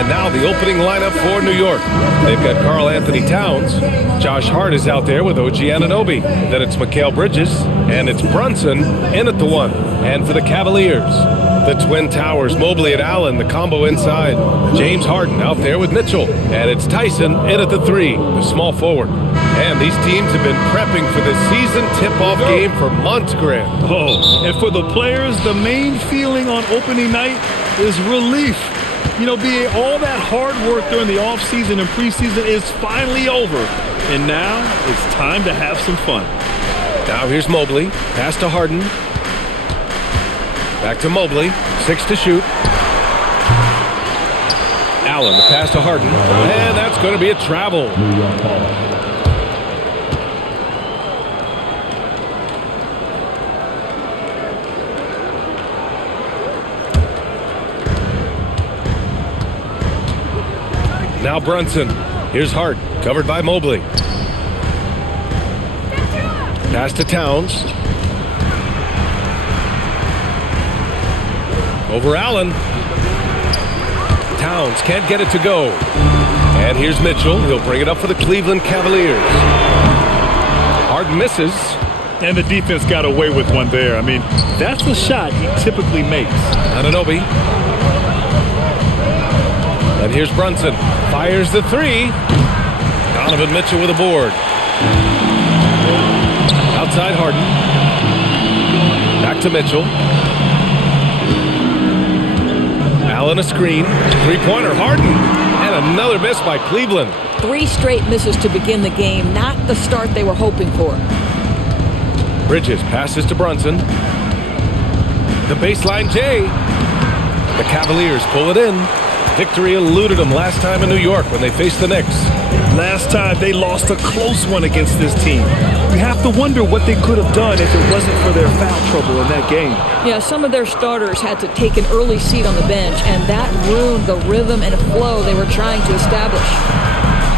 And now the opening lineup for New York. They've got Karl Anthony Towns. Josh Hart is out there with OG Anunoby. Then it's Mikal Bridges, and it's Brunson in at the 1. And for the Cavaliers, the Twin Towers, Mobley and Allen, the combo inside. James Harden out there with Mitchell. And it's Tyson in at the 3, the small forward. And these teams have been prepping for the season tip-off game for months, Grant. Oh, and for the players, the main feeling on opening night is relief. You know, BA, all that hard work during the offseason and preseason is finally over. And now it's time to have some fun. Now here's Mobley. Pass to Harden. Back to Mobley. 6 to shoot. Allen, the pass to Harden. And that's going to be a travel. Now Brunson. Here's Hart, covered by Mobley. Pass to Towns. Over Allen. Towns can't get it to go. And here's Mitchell. He'll bring it up for the Cleveland Cavaliers. Harden misses. And the defense got away with one there. I mean, that's a shot he typically makes. Anunoby. And here's Brunson. Fires the 3. Donovan Mitchell with a board. Outside Harden. Back to Mitchell. Allen a screen. Three-pointer Harden. And another miss by Cleveland. 3 straight misses to begin the game. Not the start they were hoping for. Bridges passes to Brunson. The baseline J. The Cavaliers pull it in. Victory eluded them last time in New York when they faced the Knicks. Last time they lost a close one against this team. You have to wonder what they could have done if it wasn't for their foul trouble in that game. Yeah, some of their starters had to take an early seat on the bench, and that ruined the rhythm and flow they were trying to establish.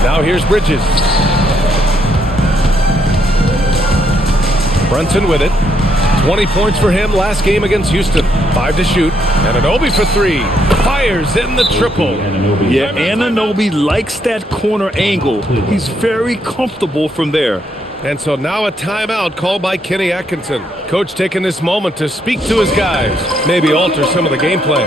Now here's Bridges. Brunson with it. 20 points for him last game against Houston. 5 to shoot. Anunoby for 3. Fires in the triple. Yeah, Anunoby likes that corner angle. He's very comfortable from there. And so now a timeout called by Kenny Atkinson. Coach taking this moment to speak to his guys. Maybe alter some of the game plan.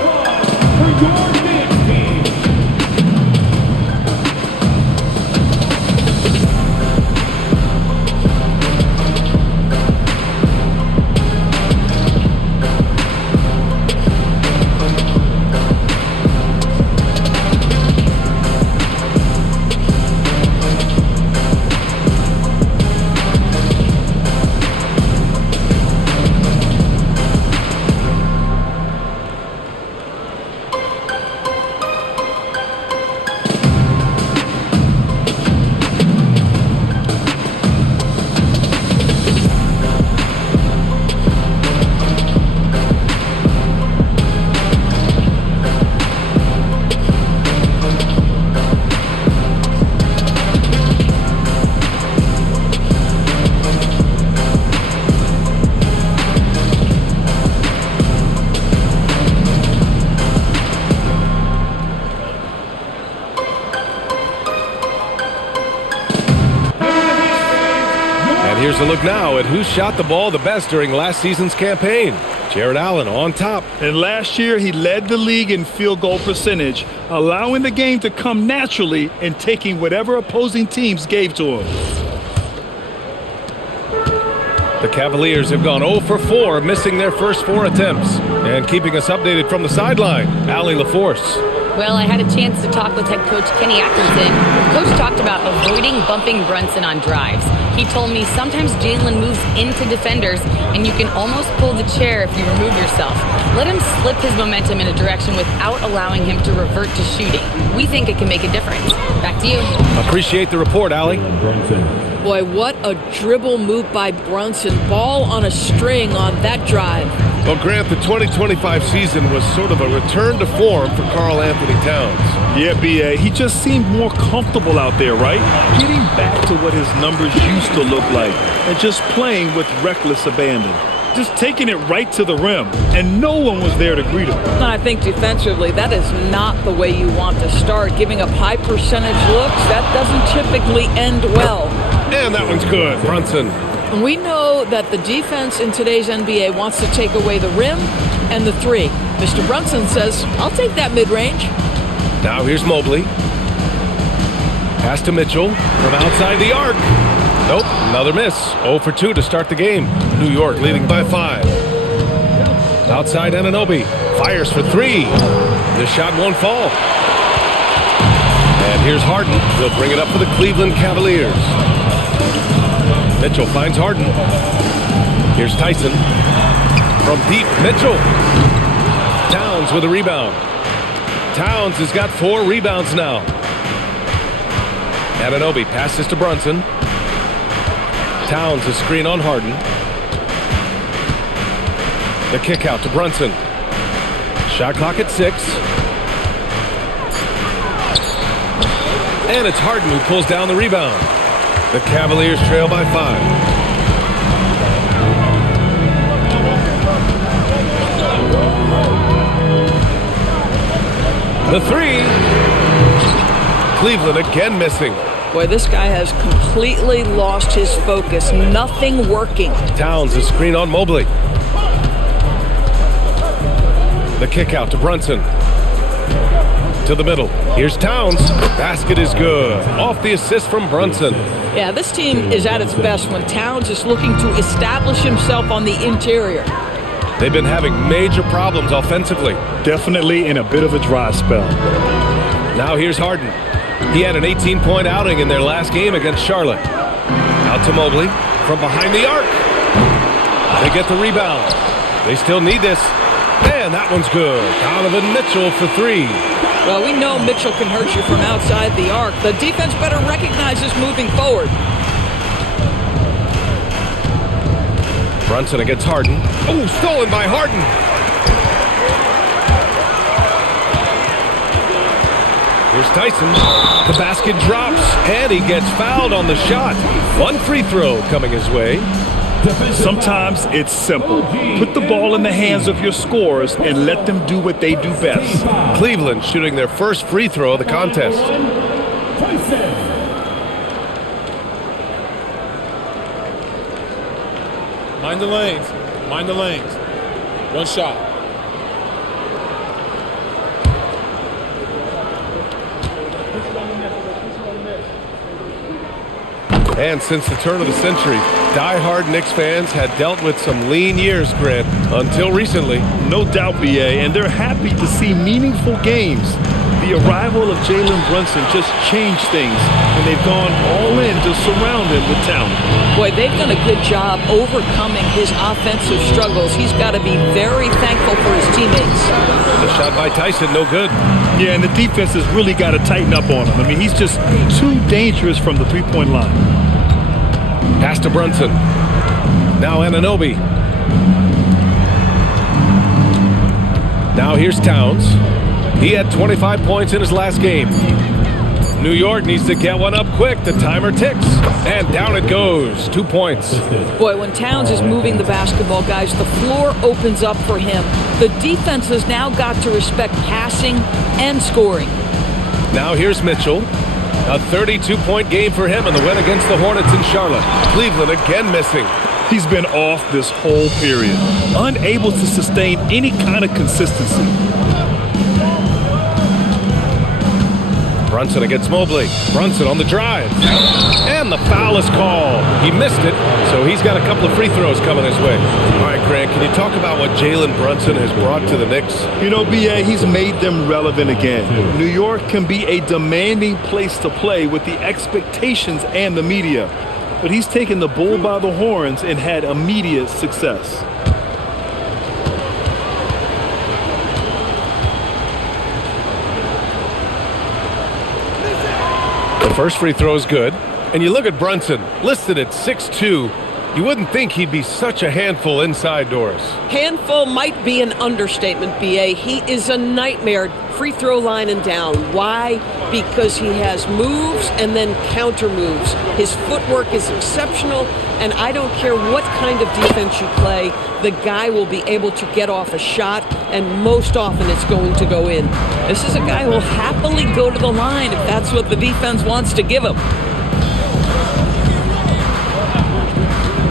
Here's a look now at who shot the ball the best during last season's campaign. Jared Allen on top. And last year, he led the league in field goal percentage, allowing the game to come naturally and taking whatever opposing teams gave to him. The Cavaliers have gone 0 for 4, missing their first 4 attempts. And keeping us updated from the sideline, Allie LaForce. Well, I had a chance to talk with head coach Kenny Atkinson. Coach talked about avoiding bumping Brunson on drives. He told me sometimes Jalen moves into defenders, and you can almost pull the chair if you remove yourself. Let him slip his momentum in a direction without allowing him to revert to shooting. We think it can make a difference. Back to you. Appreciate the report, Allie. Boy, what a dribble move by Brunson. Ball on a string on that drive. Well, Grant, the 2025 season was sort of a return to form for Karl Anthony Towns. Yeah, B.A., he just seemed more comfortable out there, right? Getting back to what his numbers used to look like and just playing with reckless abandon. just taking it right to the rim, and no one was there to greet him. And I think defensively, that is not the way you want to start. Giving up high percentage looks, that doesn't typically end well. And that one's good. Brunson. We know that the defense in today's NBA wants to take away the rim and the three. Mr. Brunson says, I'll take that mid-range. Now here's Mobley. Pass to Mitchell from outside the arc. Nope, another miss. 0 for 2 to start the game. New York leading by 5. Outside Anunoby. Fires for 3. The shot won't fall. And here's Harden. He'll bring it up for the Cleveland Cavaliers. Mitchell finds Harden. Here's Tyson. From deep, Mitchell. Towns with a rebound. Towns has got 4 rebounds now. Anunoby passes to Brunson. Towns is screen on Harden. The kick out to Brunson. Shot clock at 6. And it's Harden who pulls down the rebound. The Cavaliers trail by 5. The 3. Cleveland again missing. Boy, this guy has completely lost his focus. Nothing working. Towns is screen on Mobley. The kick out to Brunson. To the middle. Here's Towns. Basket is good. Off the assist from Brunson. Yeah, this team is at its best when Towns is looking to establish himself on the interior. They've been having major problems offensively. Definitely in a bit of a dry spell. Now here's Harden. He had an 18-point outing in their last game against Charlotte. Out to Mobley from behind the arc. They get the rebound. They still need this. And that one's good. Donovan Mitchell for 3. Well, we know Mitchell can hurt you from outside the arc. The defense better recognize this moving forward. Brunson against Harden. Oh, stolen by Harden. Here's Tyson. The basket drops, and he gets fouled on the shot. 1 free throw coming his way. Sometimes it's simple. Put the ball in the hands of your scorers and let them do what they do best. Cleveland shooting their first free throw of the contest. Mind the lanes. Mind the lanes. One shot. And since the turn of the century, die-hard Knicks fans had dealt with some lean years, Grant, until recently. No doubt, BA, and they're happy to see meaningful games. The arrival of Jalen Brunson just changed things, and they've gone all in to surround him with talent. Boy, they've done a good job overcoming his offensive struggles. He's got to be very thankful for his teammates. The shot by Tyson, no good. Yeah, and the defense has really got to tighten up on him. I mean, he's just too dangerous from the three-point line. Pass to Brunson. Now Anunoby. Now here's Towns. He had 25 points in his last game. New York needs to get one up quick. The timer ticks. And down it goes. 2 points. Boy, when Towns is moving the basketball, guys, the floor opens up for him. The defense has now got to respect passing and scoring. Now here's Mitchell. A 32-point game for him in the win against the Hornets in Charlotte. Cleveland again missing. He's been off this whole period, unable to sustain any kind of consistency. Brunson against Mobley. Brunson on the drive. And the foul is called. He missed it, so he's got a couple of free throws coming his way. All right, Grant, can you talk about what Jalen Brunson has brought to the Knicks? You know, BA, he's made them relevant again. New York can be a demanding place to play with the expectations and the media. But he's taken the bull by the horns and had immediate success. The first free throw is good. And you look at Brunson, listed at 6'2", You wouldn't think he'd be such a handful inside, Doris. Handful might be an understatement, B.A. He is a nightmare, free throw line and down. Why? Because he has moves and then counter moves. His footwork is exceptional, and I don't care what kind of defense you play, the guy will be able to get off a shot, and most often it's going to go in. This is a guy who will happily go to the line if that's what the defense wants to give him.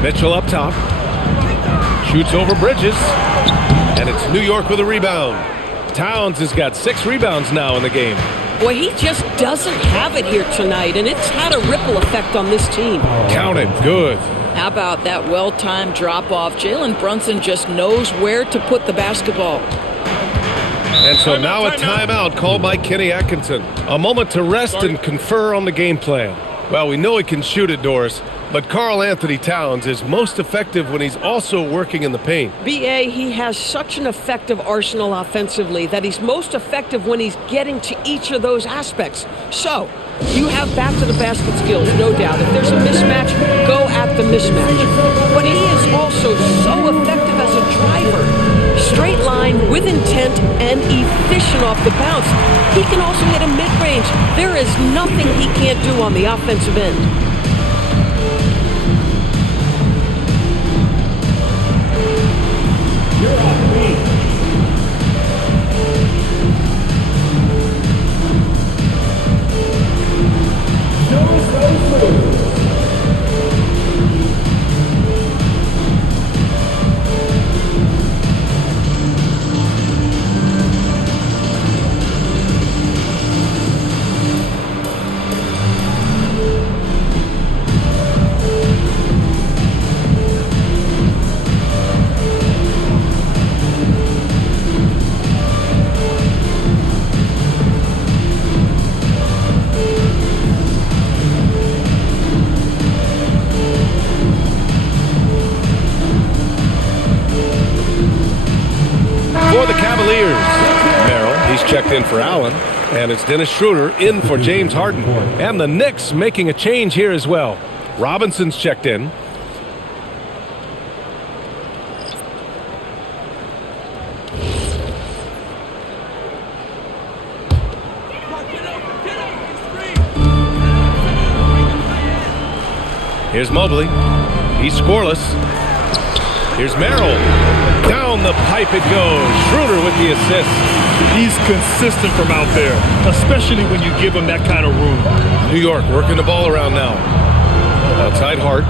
Mitchell up top. Shoots over Bridges. And it's New York with a rebound. Towns has got 6 rebounds now in the game. Boy, he just doesn't have it here tonight, and it's had a ripple effect on this team. Count it. Good. How about that well-timed drop-off? Jalen Brunson just knows where to put the basketball. And so now a timeout called by Kenny Atkinson. A moment to rest and confer on the game plan. Well, we know he can shoot it, Doris, but Karl Anthony Towns is most effective when he's also working in the paint. B.A., he has such an effective arsenal offensively that he's most effective when he's getting to each of those aspects. So, you have back-to-the-basket skills, no doubt. If there's a mismatch, go at the mismatch. But he is also so effective as a driver. Straight line, with intent, and efficient off the bounce. He can also hit a mid-range. There is nothing he can't do on the offensive end. Checked in for Allen, and it's Dennis Schroeder in for James Harden. And the Knicks making a change here as well. Robinson's checked in. Here's Mobley. He's scoreless. Here's Merrill. Down the pipe it goes. Schroeder with the assist. He's consistent from out there, especially when you give him that kind of room. New York working the ball around now. Outside Hart.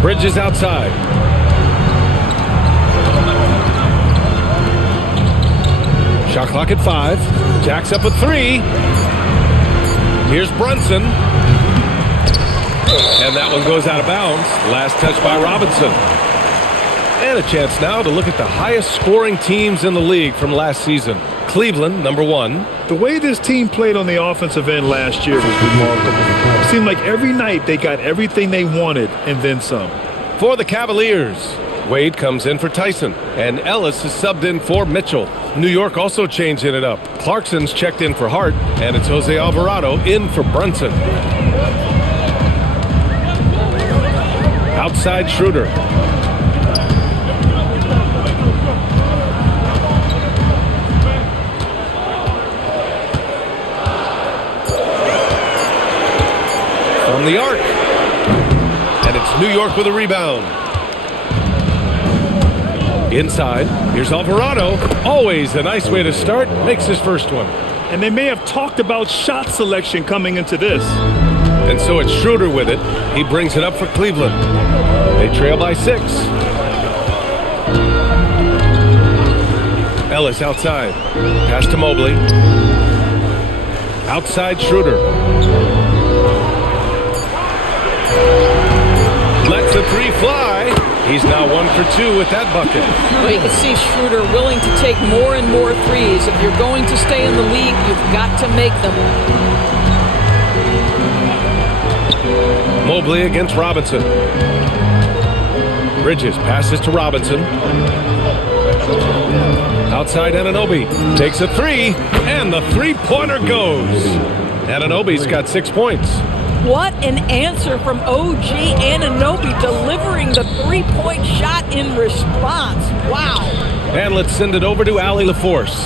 Bridges outside. Shot clock at 5. Jack's up a 3. Here's Brunson. And that one goes out of bounds. Last touch by Robinson. And a chance now to look at the highest scoring teams in the league from last season. Cleveland, number 1. The way this team played on the offensive end last year was remarkable. It seemed like every night they got everything they wanted and then some. For the Cavaliers, Wade comes in for Tyson, and Ellis is subbed in for Mitchell. New York also changing it up. Clarkson's checked in for Hart, and it's Jose Alvarado in for Brunson. Outside Schroeder. From the arc. And it's New York with a rebound. Inside. Here's Alvarado. Always a nice way to start. Makes his first one. And they may have talked about shot selection coming into this. And so it's Schroeder with it. He brings it up for Cleveland. They trail by 6. Ellis outside. Pass to Mobley. Outside Schroeder. Lets the 3 fly. He's now 1 for 2 with that bucket. Well, you can see Schroeder willing to take more and more threes. If you're going to stay in the league, you've got to make them. Mobley against Robinson. Bridges passes to Robinson. Outside Anunoby. Takes a 3, and the 3-pointer goes. Anunoby's got 6 points. What an answer from OG Anunoby, delivering the three-point shot in response. Wow. And let's send it over to Allie LaForce.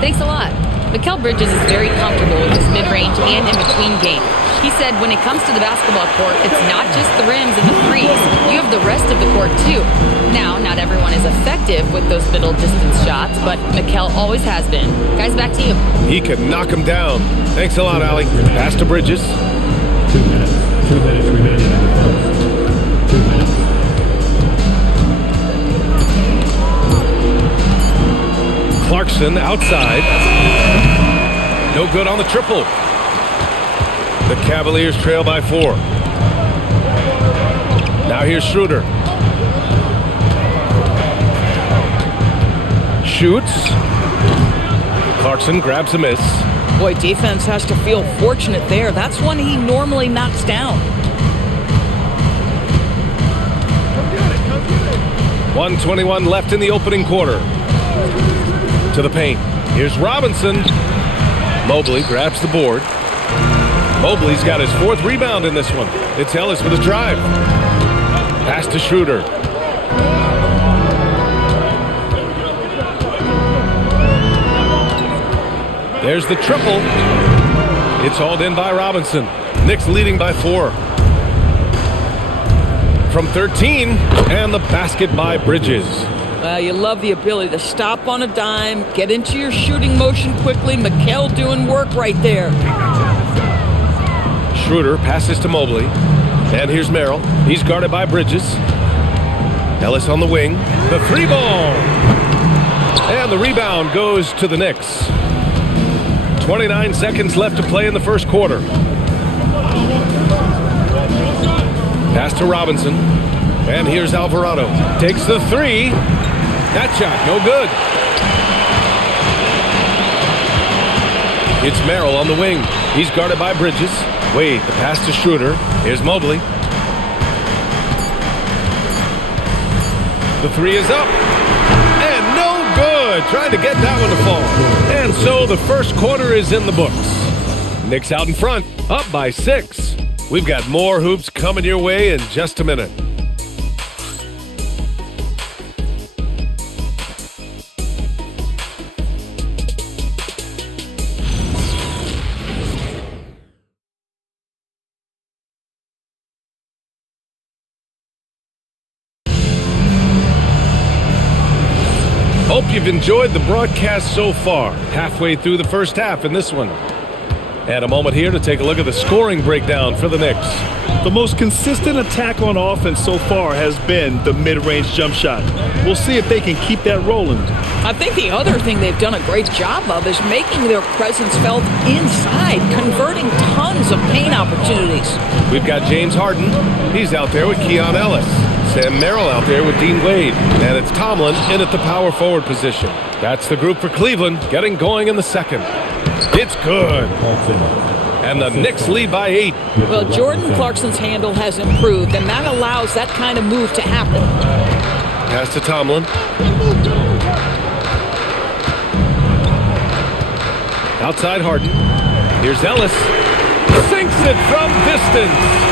Thanks a lot. Mikal Bridges is very comfortable with his mid-range and in-between game. He said when it comes to the basketball court, it's not just the rims and the threes. You have the rest of the court, too. Now, not everyone is effective with those middle-distance shots, but Mikal always has been. Guys, back to you. He can knock him down. Thanks a lot, Allie. Pass to Bridges. 2 minutes. 2 minutes remaining in the first. 2 minutes. Clarkson outside. No good on the triple. The Cavaliers trail by 4. Now here's Schroeder. Shoots. Clarkson grabs a miss. Boy, defense has to feel fortunate there. That's one he normally knocks down. 1:21 left in the opening quarter. To the paint. Here's Robinson. Mobley grabs the board. Mobley's got his 4th rebound in this one. It's Ellis with a drive. Pass to Schroeder. There's the triple. It's hauled in by Robinson. Knicks leading by 4. From 13, and the basket by Bridges. Well, you love the ability to stop on a dime, get into your shooting motion quickly. Mikal doing work right there. Schroeder passes to Mobley. And here's Merrill. He's guarded by Bridges. Ellis on the wing. The 3-ball. And the rebound goes to the Knicks. 29 seconds left to play in the first quarter. Pass to Robinson. And here's Alvarado. Takes the 3. That shot, no good. It's Merrill on the wing. He's guarded by Bridges. Wade, the pass to Schroeder. Here's Mobley. The 3 is up. And no good. Trying to get that one to fall. And so the first quarter is in the books. Knicks out in front, up by 6. We've got more hoops coming your way in just a minute. Hope you've enjoyed the broadcast so far. Halfway through the first half in this one. And a moment here to take a look at the scoring breakdown for the Knicks. The most consistent attack on offense so far has been the mid-range jump shot. We'll see if they can keep that rolling. I think the other thing they've done a great job of is making their presence felt inside, converting tons of paint opportunities. We've got James Harden. He's out there with Keon Ellis. Sam Merrill out there with Dean Wade. And it's Tomlin in at the power forward position. That's the group for Cleveland, getting going in the second. It's good. And the Knicks lead by 8. Well, Jordan Clarkson's handle has improved, and that allows that kind of move to happen. Pass to Tomlin. Outside Harden. Here's Ellis. Sinks it from distance.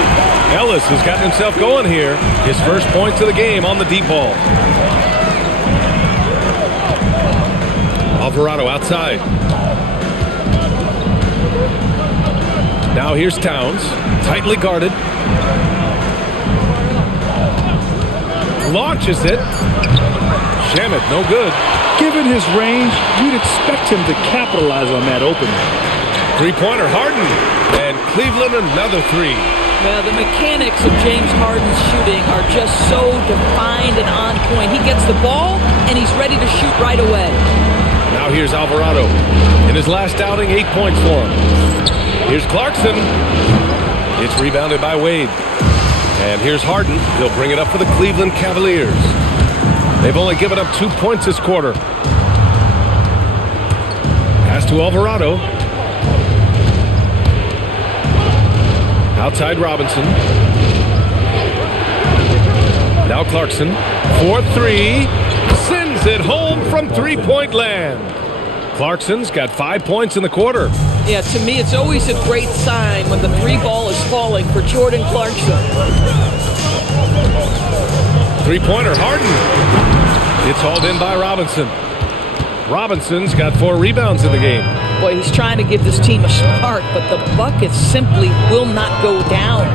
Ellis has gotten himself going here. His first points of the game on the deep ball. Alvarado outside. Now here's Towns. Tightly guarded. Launches it. Shamet, no good. Given his range, you'd expect him to capitalize on that opening. Three-pointer, Harden. And Cleveland another 3. Well, the mechanics of James Harden's shooting are just so defined and on point. He gets the ball, and he's ready to shoot right away. Now here's Alvarado. In his last outing, 8 points for him. Here's Clarkson. It's rebounded by Wade. And here's Harden. He'll bring it up for the Cleveland Cavaliers. They've only given up 2 points this quarter. Pass to Alvarado. Outside Robinson. Now Clarkson. 4-3. Sends it home from three-point land. Clarkson's got 5 points in the quarter. Yeah, to me, it's always a great sign when the three ball is falling for Jordan Clarkson. Three-pointer, Harden. It's hauled in by Robinson. Robinson's got 4 rebounds in the game. Boy, he's trying to give this team a spark, but the buckets simply will not go down.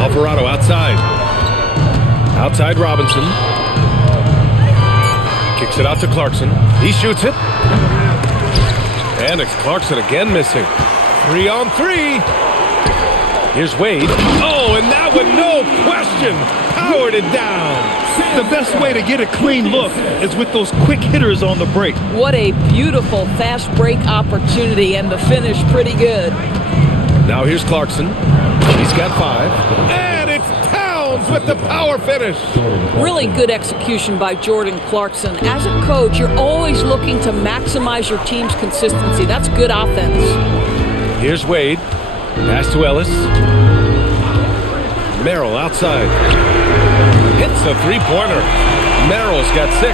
Alvarado outside. Outside Robinson. Kicks it out to Clarkson. He shoots it. And it's Clarkson again missing. 3-on-3. Here's Wade. Oh, and that one, no question, powered it down. The best way to get a clean look is with those quick hitters on the break. What a beautiful fast break opportunity, and the finish pretty good. Now here's Clarkson. He's got 5. And it's Towns with the power finish. Really good execution by Jordan Clarkson. As a coach, you're always looking to maximize your team's consistency. That's good offense. Here's Wade. Pass to Ellis. Merrill outside. Hits a three-pointer. Merrill's got 6.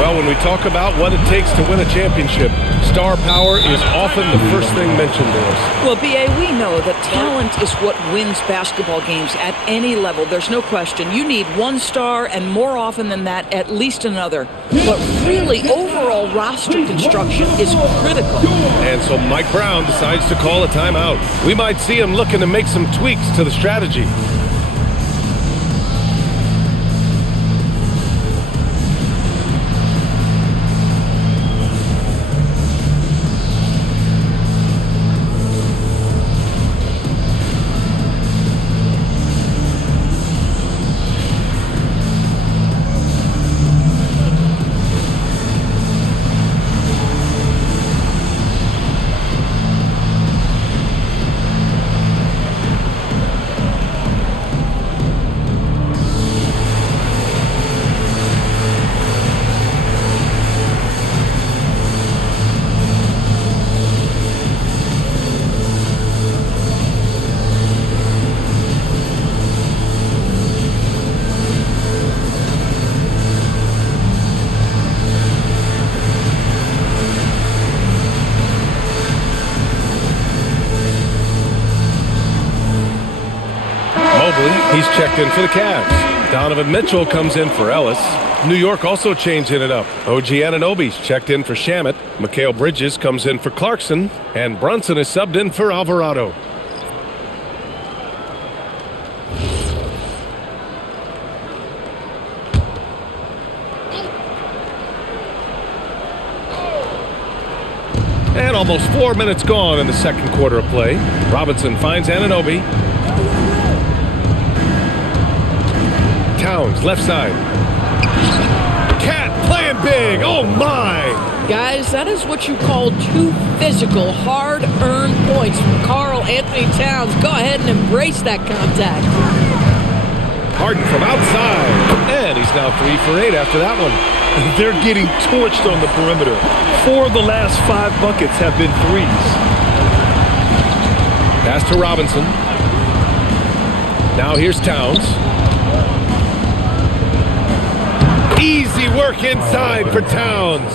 Well, when we talk about what it takes to win a championship, star power is often the first thing mentioned to us. Well, B.A., we know that talent is what wins basketball games at any level. There's no question. You need one star, and more often than that, at least another. But really, overall roster construction is critical. And so Mike Brown decides to call a timeout. We might see him looking to make some tweaks to the strategy. He's checked in for the Cavs. Donovan Mitchell comes in for Ellis. New York also changing it up. OG Anunoby's checked in for Shamet. Mikal Bridges comes in for Clarkson. And Brunson is subbed in for Alvarado. And almost 4 minutes gone in the second quarter of play. Robinson finds Anunoby. Towns, left side. Cat playing big. Oh, my. Guys, that is what you call 2 physical, hard-earned points from Karl Anthony Towns. Go ahead and embrace that contact. Harden from outside. And he's now 3 for 8 after that one. They're getting torched on the perimeter. 4 of the last 5 buckets have been threes. Pass to Robinson. Now here's Towns. Easy work inside for Towns.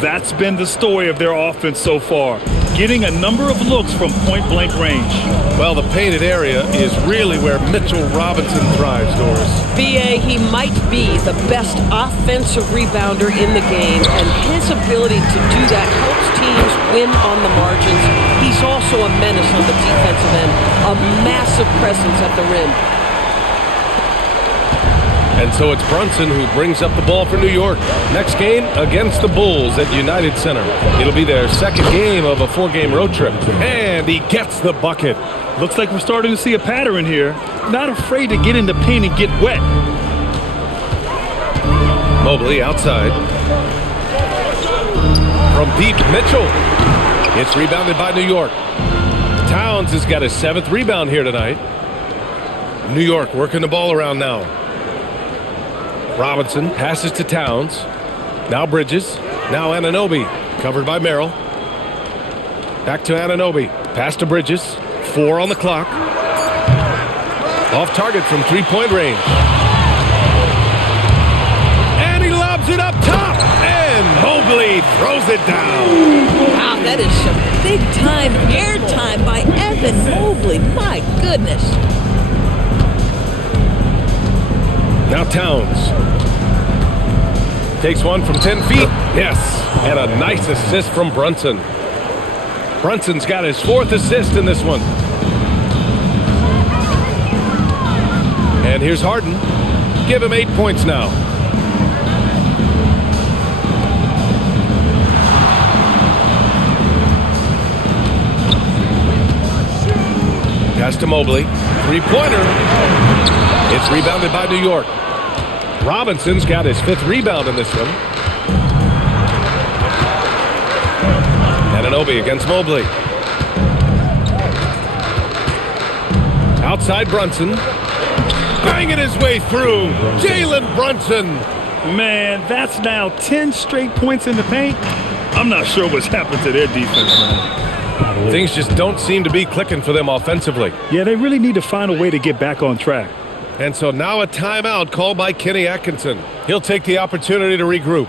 That's been the story of their offense so far, getting a number of looks from point-blank range. Well, the painted area is really where Mitchell Robinson thrives, Doris. B.A., he might be the best offensive rebounder in the game, and his ability to do that helps teams win on the margins. He's also a menace on the defensive end, a massive presence at the rim. And so it's Brunson who brings up the ball for New York. Next game against the Bulls at United Center. It'll be their second game of a 4-game road trip. And he gets the bucket. Looks like we're starting to see a pattern here. Not afraid to get in the paint and get wet. Mobley outside. From deep, Mitchell. It's rebounded by New York. Towns has got his 7th rebound here tonight. New York working the ball around now. Robinson passes to Towns. Now Bridges. Now Anunoby. Covered by Merrill. Back to Anunoby. Pass to Bridges. 4 on the clock. Off target from 3-point range. And he lobs it up top. And Mobley throws it down. Wow, that is some big-time airtime by Evan Mobley. My goodness. Now Towns. Takes one from 10 feet. Yes. And a nice assist from Brunson. Brunson's got his 4th assist in this one. And here's Harden. Give him 8 points now. Pass to Mobley. Three-pointer. It's rebounded by New York. Robinson's got his 5th rebound in this one. Anunoby against Mobley. Outside Brunson. Banging his way through. Jalen Brunson. Man, that's now 10 straight points in the paint. I'm not sure what's happened to their defense, man. Things just don't seem to be clicking for them offensively. Yeah, they really need to find a way to get back on track. And so now a timeout called by Kenny Atkinson. He'll take the opportunity to regroup.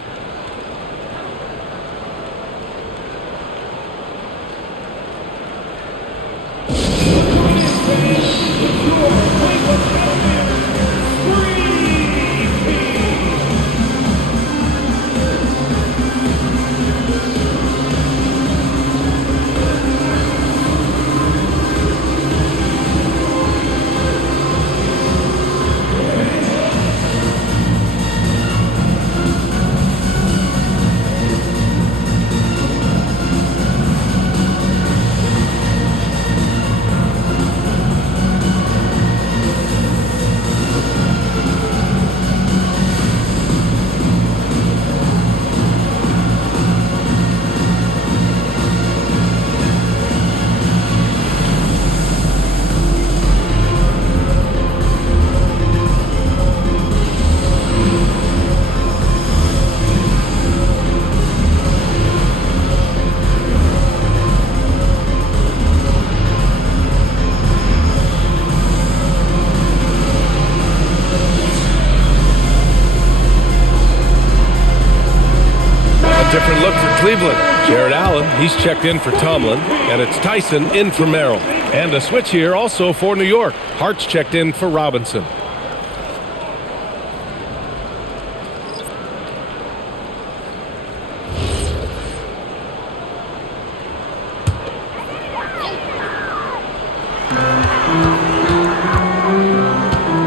Different look for Cleveland. Jared Allen, he's checked in for Tomlin, and it's Tyson in for Merrill. And a switch here also for New York. Hart's checked in for Robinson.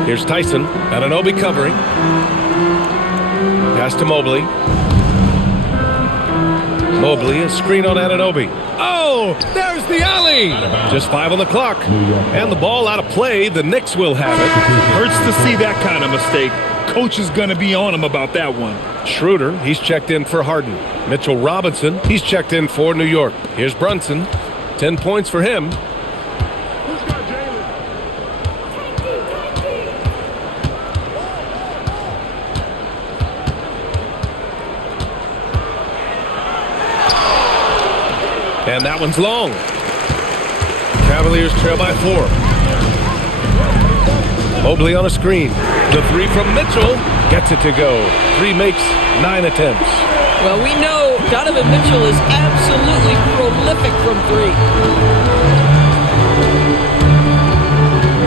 Here's Tyson. Anunoby covering. Pass to Mobley. Mobley, a screen on Anunoby. Oh, there's the alley. Just 5 on the clock. And the ball out of play. The Knicks will have it. Hurts to see that kind of mistake. Coach is going to be on him about that one. Schroeder, he's checked in for Harden. Mitchell Robinson, he's checked in for New York. Here's Brunson. 10 points for him. And that one's long. Cavaliers trail by 4. Mobley on a screen. The 3 from Mitchell gets it to go. 3 makes 9 attempts. Well, we know Donovan Mitchell is absolutely prolific from 3.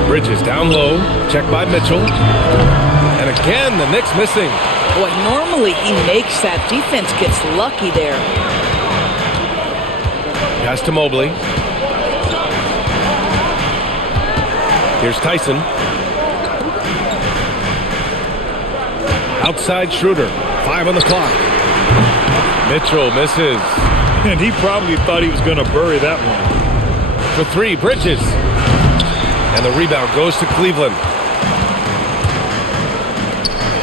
Bridges down low. Checked by Mitchell. And again, the Knicks missing. Boy, normally he makes that. Defense gets lucky there. Pass to Mobley. Here's Tyson. Outside Schroeder. 5 on the clock. Mitchell misses. And he probably thought he was going to bury that one. For 3, Bridges. And the rebound goes to Cleveland.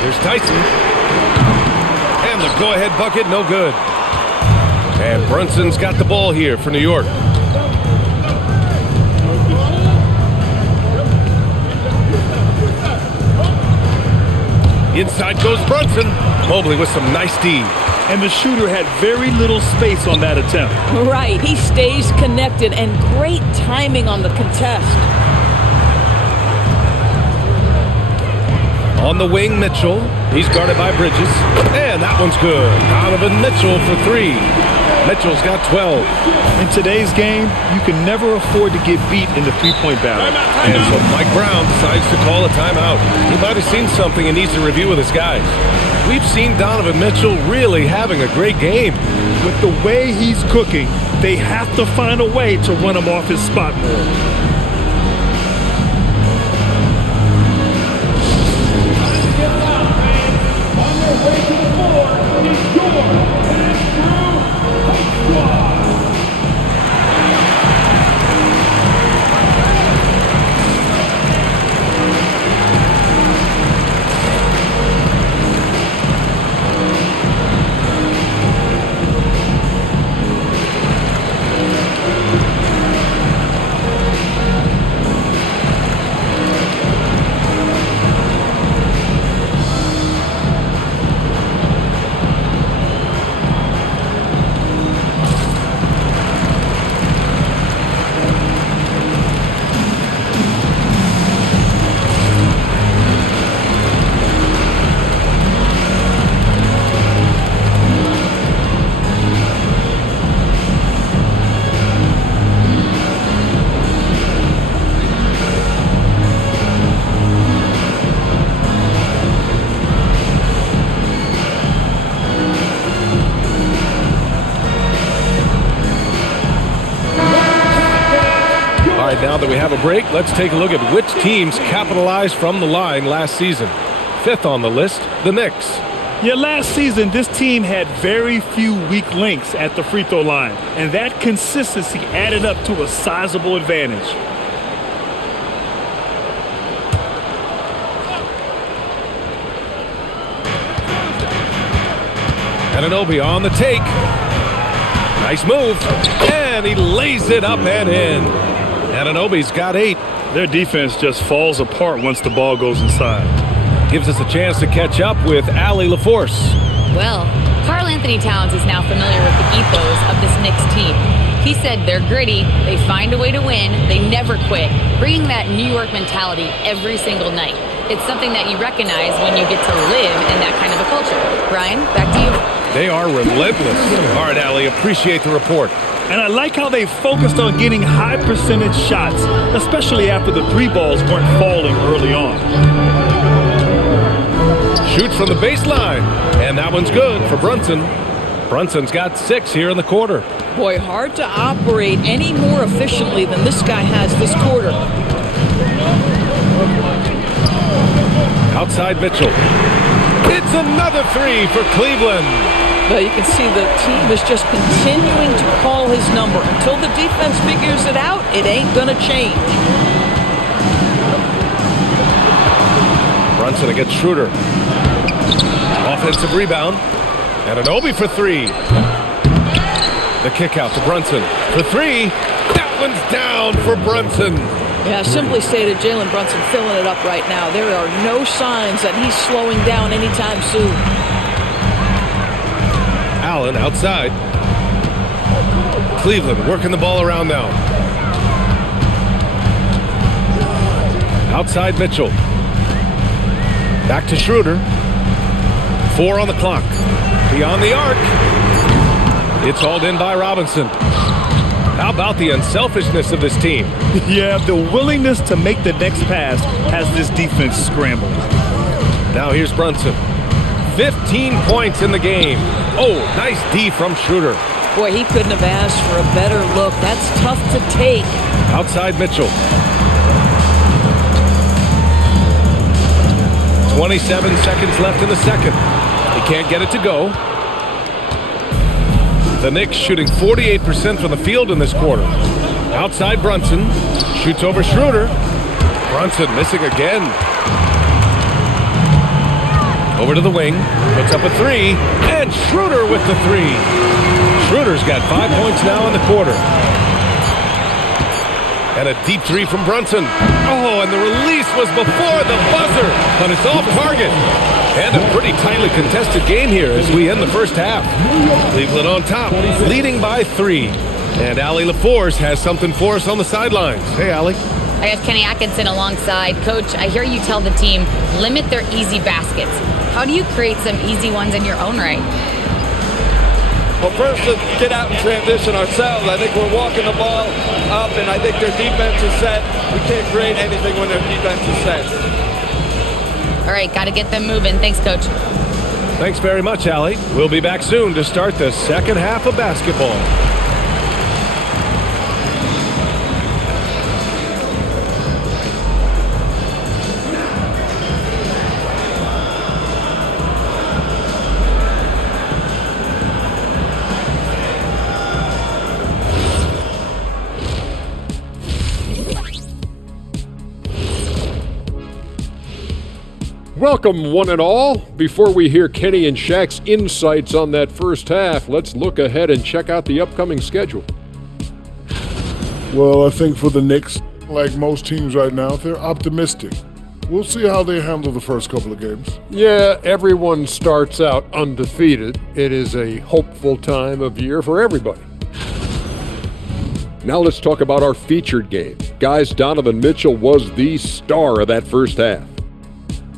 Here's Tyson. And the go-ahead bucket, no good. And Brunson's got the ball here for New York. Inside goes Brunson. Mobley with some nice D. And the shooter had very little space on that attempt. Right, he stays connected and great timing on the contest. On the wing, Mitchell. He's guarded by Bridges. And that one's good. Donovan Mitchell for 3. Mitchell's got 12. In today's game, you can never afford to get beat in the three-point battle. And so Mike Brown decides to call a timeout. He might have seen something and needs to review with his guys. We've seen Donovan Mitchell really having a great game. With the way he's cooking, they have to find a way to run him off his spot more. Now that we have a break, let's take a look at which teams capitalized from the line last season. 5th on the list, the Knicks. Yeah, last season, this team had very few weak links at the free throw line, and that consistency added up to a sizable advantage. Anunoby on the take. Nice move. And he lays it up and in. Anunoby's got 8. Their defense just falls apart once the ball goes inside. Gives us a chance to catch up with Allie LaForce. Well, Karl Anthony Towns is now familiar with the ethos of this Knicks team. He said they're gritty, they find a way to win, they never quit, bringing that New York mentality every single night. It's something that you recognize when you get to live in that kind of a culture. Brian, back to you. They are relentless. All right, Allie, appreciate the report. And I like how they focused on getting high percentage shots, especially after the 3 balls weren't falling early on. Shoots from the baseline, and that one's good for Brunson. Brunson's got 6 here in the quarter. Boy, hard to operate any more efficiently than this guy has this quarter. Outside Mitchell. It's another 3 for Cleveland. But you can see the team is just continuing to call his number. Until the defense figures it out, it ain't going to change. Brunson against Schroeder. Offensive rebound. Anunoby for 3. The kick out to Brunson for 3. That one's down for Brunson. Yeah, simply stated, Jalen Brunson filling it up right now. There are no signs that he's slowing down anytime soon. Allen outside. Cleveland working the ball around now. Outside Mitchell. Back to Schroeder. 4 on the clock. Beyond the arc. It's hauled in by Robinson. How about the unselfishness of this team? Yeah, the willingness to make the next pass has this defense scrambling. Now here's Brunson. 15 points in the game. Oh, nice D from Schroeder. Boy, he couldn't have asked for a better look. That's tough to take. Outside Mitchell. 27 seconds left in the second. He can't get it to go. The Knicks shooting 48% from the field in this quarter. Outside Brunson. Shoots over Schroeder. Brunson missing again. Over to the wing. Puts up a 3. And Schroeder with the 3. Schroeder's got 5 points now in the quarter. And a deep 3 from Brunson. Oh, and the release was before the buzzer. But it's off target. And a pretty tightly contested game here as we end the first half. Cleveland on top, leading by 3. And Allie LaForce has something for us on the sidelines. Hey, Allie. I have Kenny Atkinson alongside. Coach, I hear you tell the team, limit their easy baskets. How do you create some easy ones in your own right? Well, first, to get out and transition ourselves. I think we're walking the ball up, and I think their defense is set. We can't create anything when their defense is set. All right, got to get them moving. Thanks, Coach. Thanks very much, Allie. We'll be back soon to start the second half of basketball. Welcome, one and all. Before we hear Kenny and Shaq's insights on that first half, let's look ahead and check out the upcoming schedule. Well, I think for the Knicks, like most teams right now, they're optimistic. We'll see how they handle the first couple of games. Yeah, everyone starts out undefeated. It is a hopeful time of year for everybody. Now let's talk about our featured game. Guys, Donovan Mitchell was the star of that first half.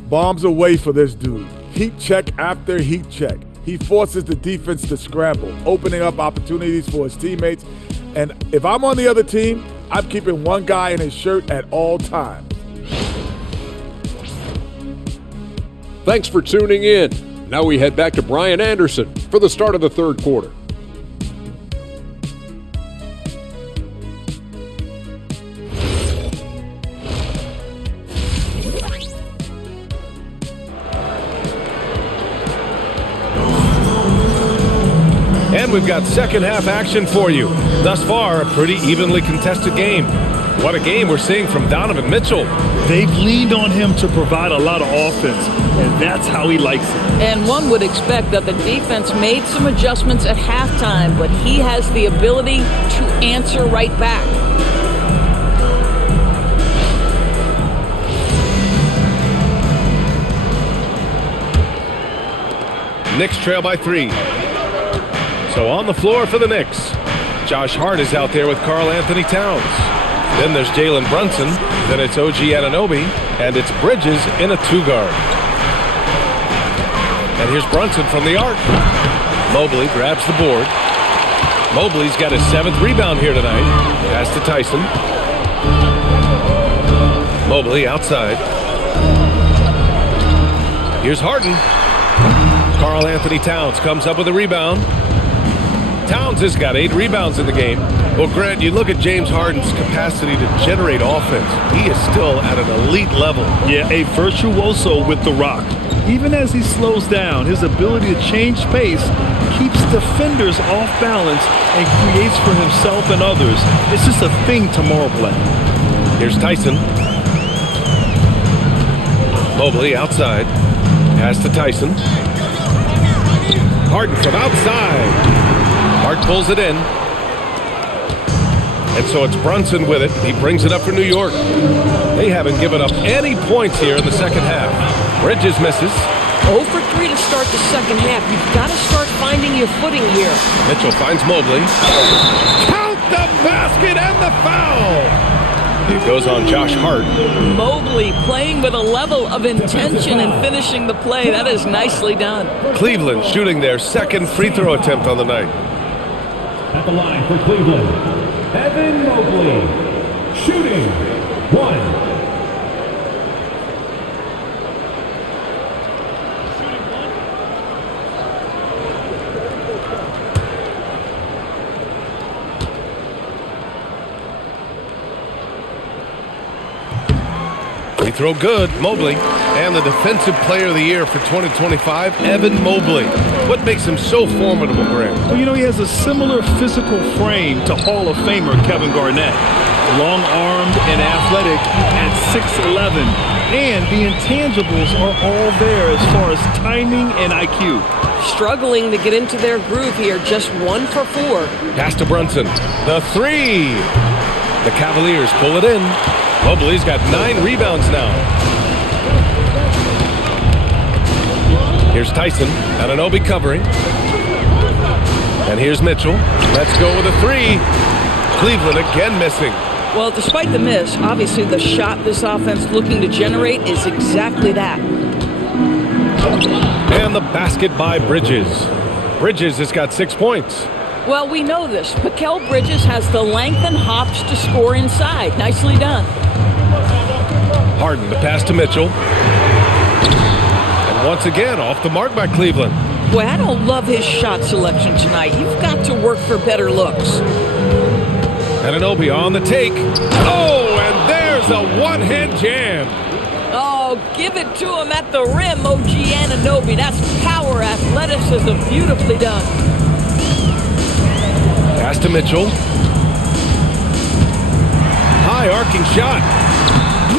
Bombs away for this dude. Heat check after heat check. He forces the defense to scramble, opening up opportunities for his teammates. And if I'm on the other team, I'm keeping one guy in his shirt at all times. Thanks for tuning in. Now we head back to Brian Anderson for the start of the third quarter. And we've got second half action for you. Thus far, a pretty evenly contested game. What a game we're seeing from Donovan Mitchell. They've leaned on him to provide a lot of offense, and that's how he likes it. And one would expect that the defense made some adjustments at halftime, but he has the ability to answer right back. Knicks trail by 3. So on the floor for the Knicks, Josh Hart is out there with Karl Anthony Towns. Then there's Jalen Brunson. Then it's OG Anunoby. And it's Bridges in a 2-guard. And here's Brunson from the arc. Mobley grabs the board. Mobley's got his 7th rebound here tonight. Pass to Tyson. Mobley outside. Here's Harden. Karl Anthony Towns comes up with a rebound. Towns has got 8 rebounds in the game. Well, Grant, you look at James Harden's capacity to generate offense. He is still at an elite level. Yeah, a virtuoso with the rock. Even as he slows down, his ability to change pace keeps defenders off balance and creates for himself and others. It's just a thing to marvel at. Here's Tyson. Mobley outside. Pass to Tyson. Harden from outside. Hart pulls it in. And so it's Brunson with it. He brings it up for New York. They haven't given up any points here in the second half. Bridges misses. 0 for 3 to start the second half. You've got to start finding your footing here. Mitchell finds Mobley. Count the basket and the foul! It goes on Josh Hart. Mobley playing with a level of intention and finishing the play. That is nicely done. Cleveland shooting their second free throw attempt on the night. At the line for Cleveland, Evan Mobley, shooting 1. Free throw good, Mobley. And the Defensive Player of the Year for 2025, Evan Mobley. What makes him so formidable, Grant? Well, you know, he has a similar physical frame to Hall of Famer Kevin Garnett. Long-armed and athletic at 6'11". And the intangibles are all there as far as timing and IQ. Struggling to get into their groove here, just 1 for 4. Pass to Brunson. The 3. The Cavaliers pull it in. Mobley's got 9 rebounds now. Here's Tyson. Anunoby covering. And here's Mitchell. Let's go with a 3. Cleveland again missing. Well, despite the miss, obviously the shot this offense looking to generate is exactly that. And the basket by Bridges. Bridges has got 6 points. Well, we know this. Mikal Bridges has the length and hops to score inside. Nicely done. Harden, the pass to Mitchell. And once again, off the mark by Cleveland. Boy, I don't love his shot selection tonight. You've got to work for better looks. Anunoby on the take. Oh, and there's a one-hand jam. Oh, give it to him at the rim, OG Anunoby. That's power athleticism. Beautifully done. Pass to Mitchell. High arcing shot.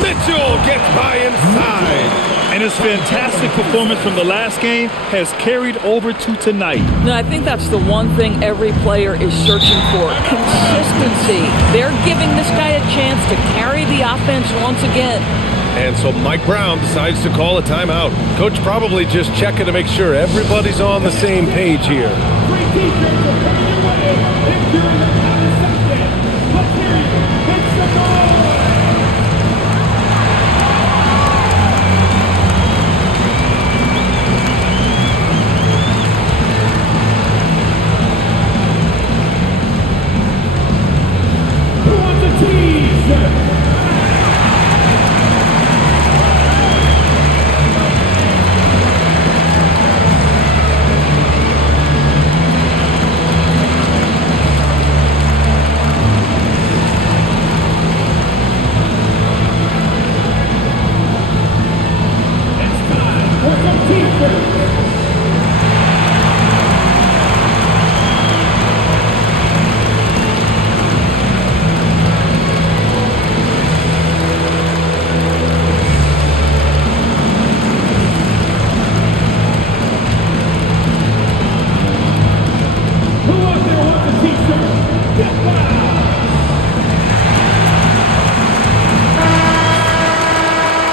Mitchell gets by inside. And his fantastic performance from the last game has carried over to tonight. No, I think that's the one thing every player is searching for. Consistency. They're giving this guy a chance to carry the offense once again. And so Mike Brown decides to call a timeout. Coach probably just checking to make sure everybody's on the same page here.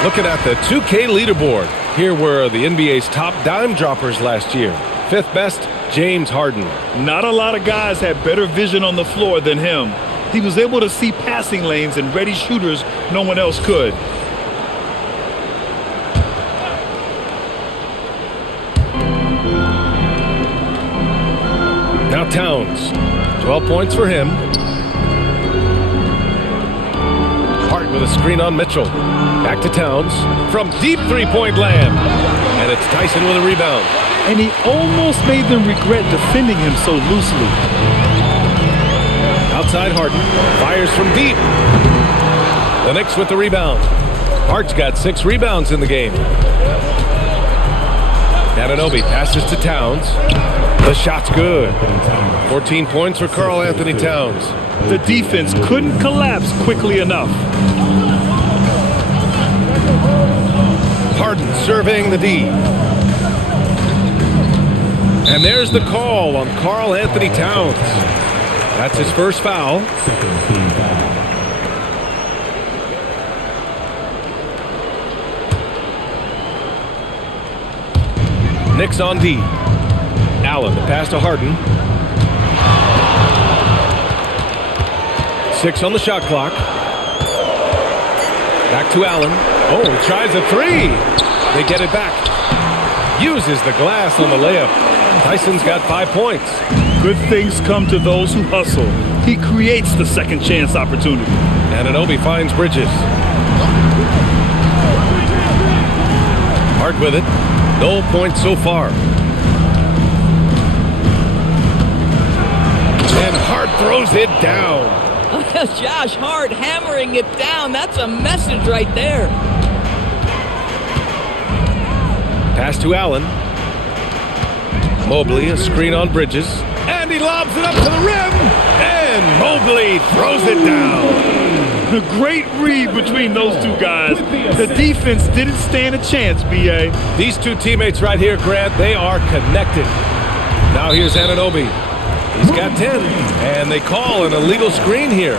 Looking at the 2K leaderboard, here were the NBA's top dime droppers last year. 5th best, James Harden. Not a lot of guys had better vision on the floor than him. He was able to see passing lanes and ready shooters no one else could. Now Towns, 12 points for him. Hart with a screen on Mitchell. Back to Towns from deep three-point land. And it's Tyson with a rebound. And he almost made them regret defending him so loosely. Outside Harden, fires from deep. The Knicks with the rebound. Hart's got 6 rebounds in the game. Anunoby passes to Towns. The shot's good. 14 points for Karl Anthony Towns. The defense couldn't collapse quickly enough. Harden surveying the D. And there's the call on Karl Anthony Towns. That's his first foul. Knicks on D. Allen, the pass to Harden. 6 on the shot clock. Back to Allen. Oh, he tries a 3. They get it back. Uses the glass on the layup. Tyson's got 5 points. Good things come to those who hustle. He creates the second chance opportunity. Anunoby finds Bridges. Hart with it. No points so far. And Hart throws it down. Josh Hart hammering it down. That's a message right there. Pass to Allen. Mobley, a screen on Bridges. And he lobs it up to the rim. And Mobley throws it down. The great read between those two guys. The defense didn't stand a chance, B.A. These two teammates right here, Grant, they are connected. Now here's Anunoby. He's got 10. And they call an illegal screen here.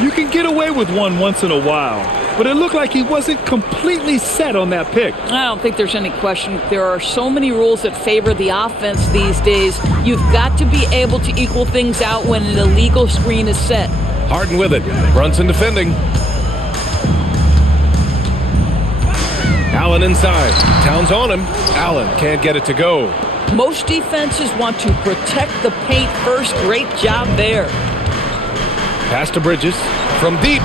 You can get away with one once in a while, but it looked like he wasn't completely set on that pick. I don't think there's any question. There are so many rules that favor the offense these days. You've got to be able to equal things out when an illegal screen is set. Harden with it. Brunson defending. Allen inside. Towns on him. Allen can't get it to go. Most defenses want to protect the paint first. Great job there. Pass to Bridges. From deep.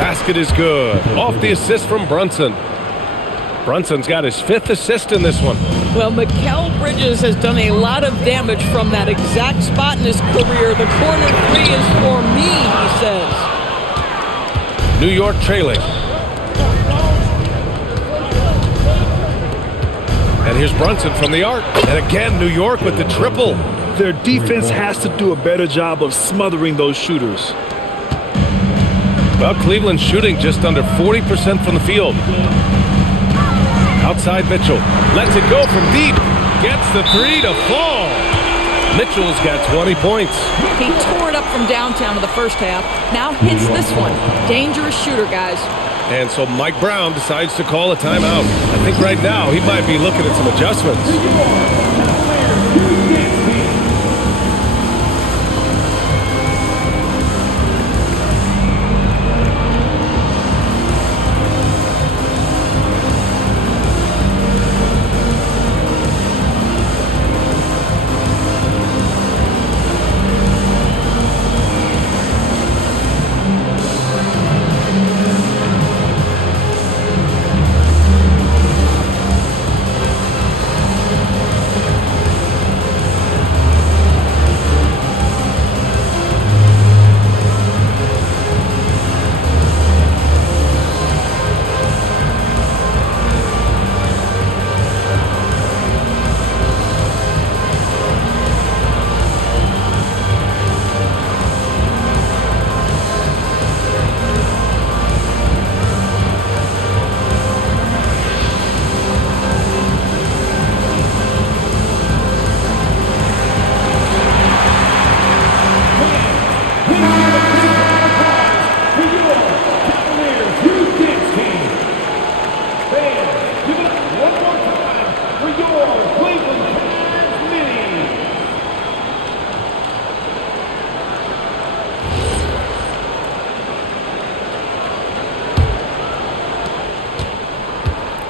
Basket is good. Off the assist from Brunson. Brunson's got his 5th assist in this one. Well, Mikal Bridges has done a lot of damage from that exact spot in his career. The corner 3 is for me, he says. New York trailing. And here's Brunson from the arc. And again, New York with the triple. Their defense has to do a better job of smothering those shooters. Well, Cleveland's shooting just under 40% from the field. Outside Mitchell. Lets it go from deep. Gets the 3 to fall. Mitchell's got 20 points. He tore it up from downtown in the first half. Now hits this one. Dangerous shooter, guys. And so Mike Brown decides to call a timeout. I think right now he might be looking at some adjustments.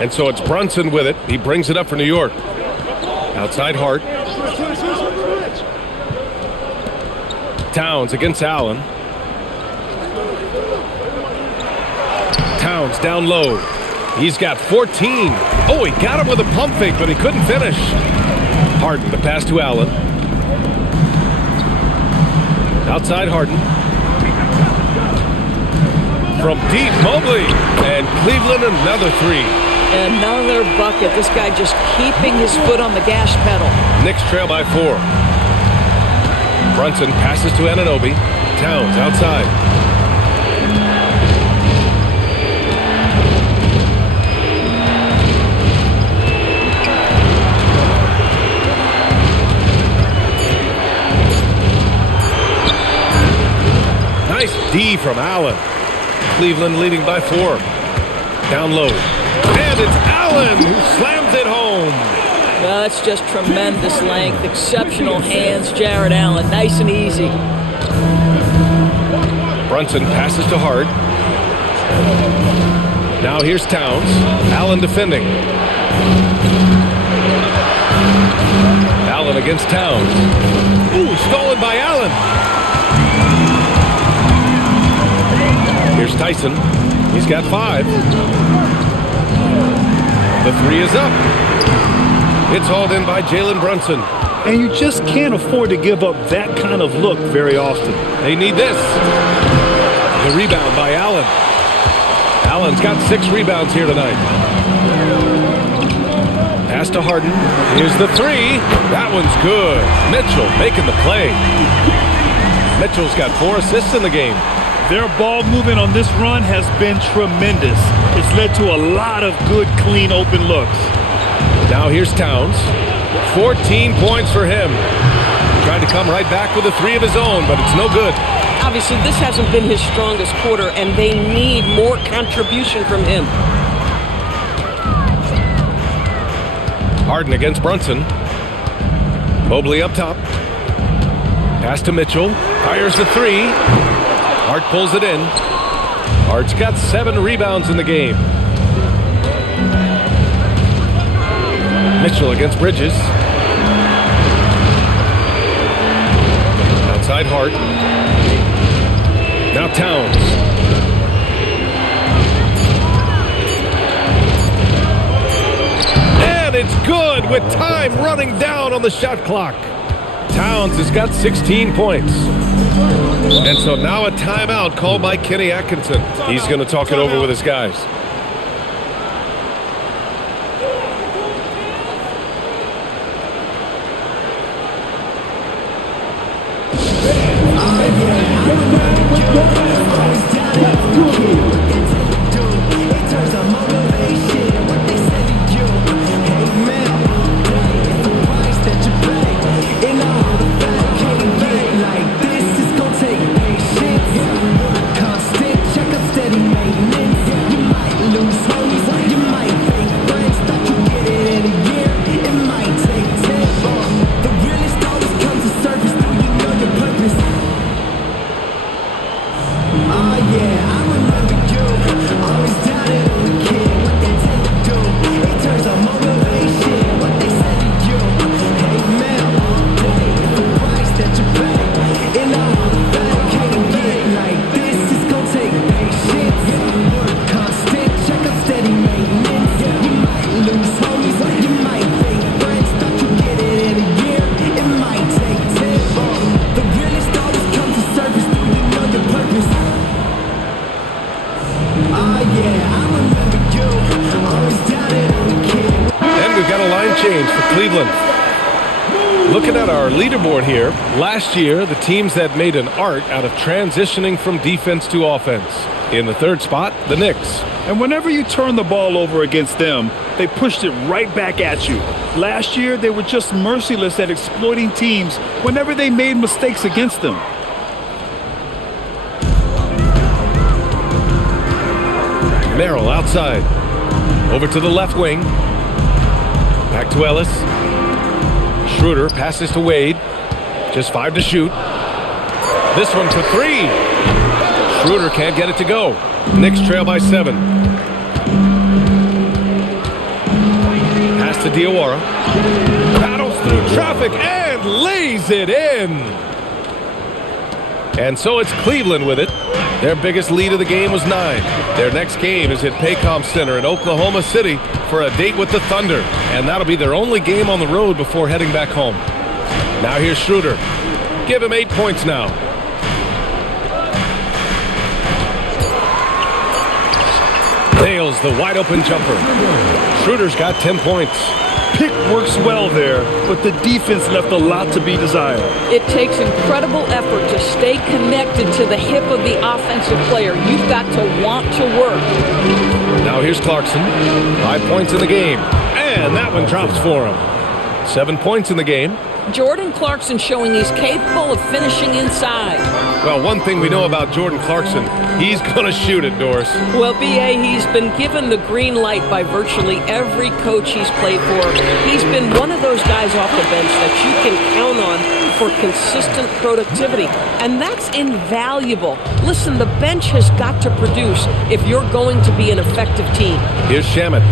And so it's Brunson with it. He brings it up for New York. Outside Hart. Towns against Allen. Towns down low. He's got 14. Oh, he got him with a pump fake, but he couldn't finish. Harden, the pass to Allen. Outside Harden. From deep, Mobley. And Cleveland another 3. Another bucket. This guy just keeping his foot on the gas pedal. Knicks trail by 4. Brunson passes to Anunoby. Towns outside. Nice D from Allen. Cleveland leading by 4. Down low. And it's Allen who slams it home. Well, that's just tremendous length. Exceptional hands, Jared Allen. Nice and easy. Brunson passes to Hart. Now here's Towns. Allen defending. Allen against Towns. Ooh, stolen by Allen. Here's Tyson. He's got 5. The 3 is up. It's hauled in by Jalen Brunson. And you just can't afford to give up that kind of look very often. They need this. The rebound by Allen. Allen's got 6 rebounds here tonight. Pass to Harden. Here's the 3. That one's good. Mitchell making the play. Mitchell's got 4 assists in the game. Their ball movement on this run has been tremendous. It's led to a lot of good, clean, open looks. Now here's Towns. 14 points for him. Tried to come right back with a 3 of his own, but it's no good. Obviously, this hasn't been his strongest quarter, and they need more contribution from him. Harden against Brunson. Mobley up top. Pass to Mitchell. Fires the 3. Hart pulls it in. Hart's got 7 rebounds in the game. Mitchell against Bridges. Outside Hart. Now Towns. And it's good with time running down on the shot clock. Towns has got 16 points. And so now a timeout called by Kenny Atkinson. He's going to talk it over with his guys. Looking at our leaderboard here, last year the teams that made an art out of transitioning from defense to offense. In the 3rd spot, the Knicks. And whenever you turn the ball over against them, they pushed it right back at you. Last year, they were just merciless at exploiting teams whenever they made mistakes against them. Merrill outside. Over to the left wing. Back to Ellis. Schroeder passes to Wade. Just 5 to shoot. This one for 3. Schroeder can't get it to go. Knicks trail by 7. Pass to Diawara. Paddles through traffic and lays it in. And so it's Cleveland with it. Their biggest lead of the game was 9. Their next game is at Paycom Center in Oklahoma City for a date with the Thunder. And that'll be their only game on the road before heading back home. Now here's Schroeder. Give him 8 points now. Nails the wide open jumper. Schroeder's got 10 points. Pick works well there, but the defense left a lot to be desired. It takes incredible effort to stay connected to the hip of the offensive player. You've got to want to work. Now here's Clarkson. 5 points in the game. And that one drops for him. 7 points in the game. Jordan Clarkson showing he's capable of finishing inside. Well, one thing we know about Jordan Clarkson, he's going to shoot it, Doris. Well, B.A., he's been given the green light by virtually every coach he's played for. He's been one of those guys off the bench that you can count on for consistent productivity, and that's invaluable. Listen, the bench has got to produce if you're going to be an effective team. Here's Shamet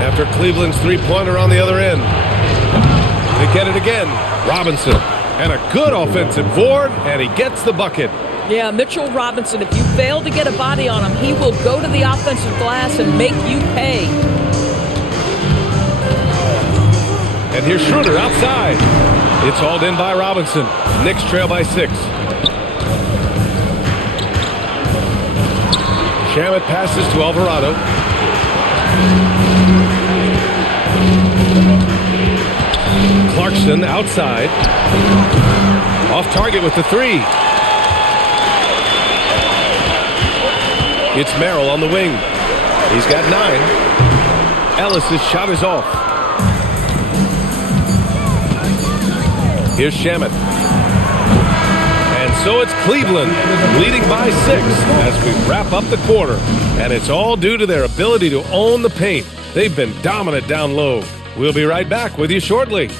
after Cleveland's three-pointer on the other end. They get it again. Robinson. And a good offensive board, and he gets the bucket. Yeah, Mitchell Robinson, if you fail to get a body on him, he will go to the offensive glass and make you pay. And here's Schroeder outside. It's hauled in by Robinson. Knicks trail by 6. Shamet passes to Alvarado. Clarkson outside. Off target with the 3. It's Merrill on the wing. He's got 9. Ellis's shot is off. Here's Shamet. And so it's Cleveland leading by 6 as we wrap up the quarter. And it's all due to their ability to own the paint. They've been dominant down low. We'll be right back with you shortly.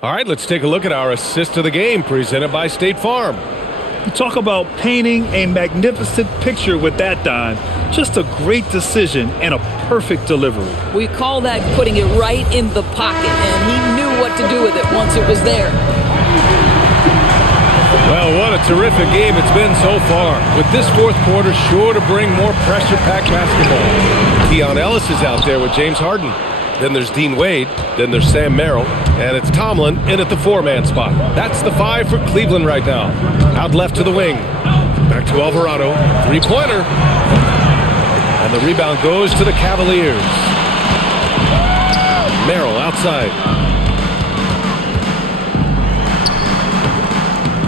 All right, let's take a look at our assist of the game presented by State Farm. You talk about painting a magnificent picture with that, Don. Just a great decision and a perfect delivery. We call that putting it right in the pocket, and he knew what to do with it once it was there. Well, what a terrific game it's been so far. With this fourth quarter sure to bring more pressure-packed basketball. Keon Ellis is out there with James Harden. Then there's Dean Wade. Then there's Sam Merrill. And it's Tomlin in at the four-man spot. That's the 5 for Cleveland right now. Out left to the wing. Back to Alvarado. Three-pointer. And the rebound goes to the Cavaliers. Merrill outside.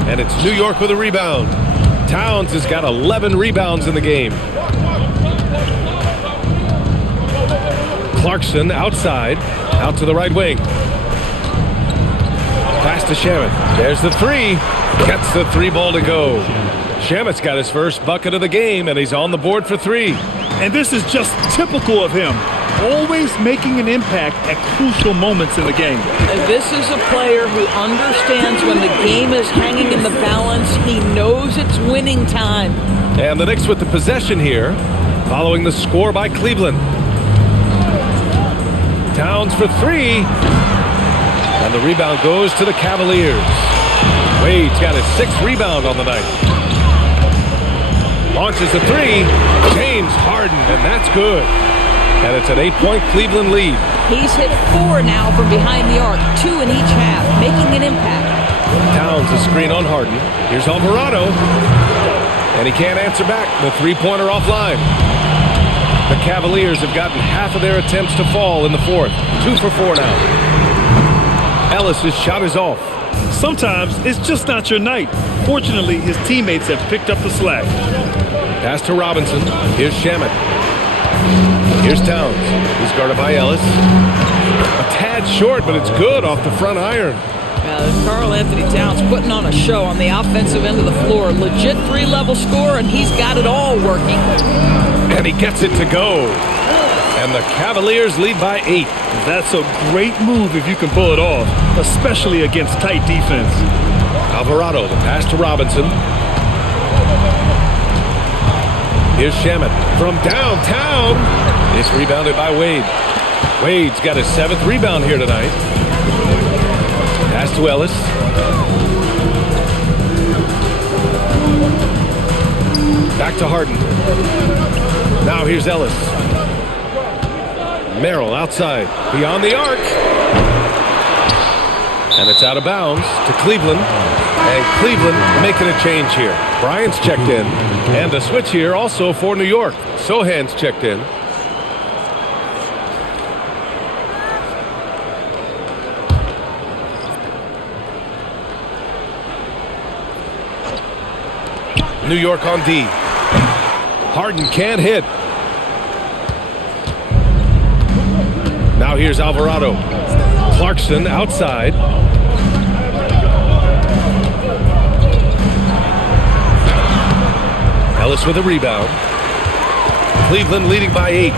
And it's New York with a rebound. Towns has got 11 rebounds in the game. Clarkson outside, out to the right wing. Pass to Shamet. There's the three. Gets the three ball to go. Shamet's got his first bucket of the game, and he's on the board for three. And this is just typical of him. Always making an impact at crucial moments in the game. This is a player who understands when the game is hanging in the balance. He knows it's winning time. And the Knicks with the possession here, following the score by Cleveland. Towns for three. And the rebound goes to the Cavaliers. Wade's got his 6th rebound on the night. Launches a three. James Harden, and that's good. And it's an 8-point Cleveland lead. He's hit 4 now from behind the arc, 2 in each half, making an impact. Towns a screen on Harden. Here's Alvarado. And he can't answer back. The three-pointer offline. The Cavaliers have gotten half of their attempts to fall in the fourth. 2 for 4 now. Ellis' shot is off. Sometimes it's just not your night. Fortunately, his teammates have picked up the slack. Pass to Robinson. Here's Shamet. Here's Towns. He's guarded by Ellis. A tad short, but it's good off the front iron. Karl Anthony Towns putting on a show on the offensive end of the floor. Legit 3-level score, and he's got it all working. And he gets it to go. And the Cavaliers lead by 8. That's a great move if you can pull it off, especially against tight defense. Alvarado, the pass to Robinson. Here's Shamet from downtown. It's rebounded by Wade. Wade's got his 7th rebound here tonight. Pass to Ellis. Back to Harden. Now here's Ellis. Merrill outside, beyond the arc. And it's out of bounds to Cleveland. And Cleveland making a change here. Bryant's checked in. And a switch here also for New York. Sohan's checked in. New York on D. Harden can't hit. Now here's Alvarado. Clarkson outside. Ellis with a rebound. Cleveland leading by 8.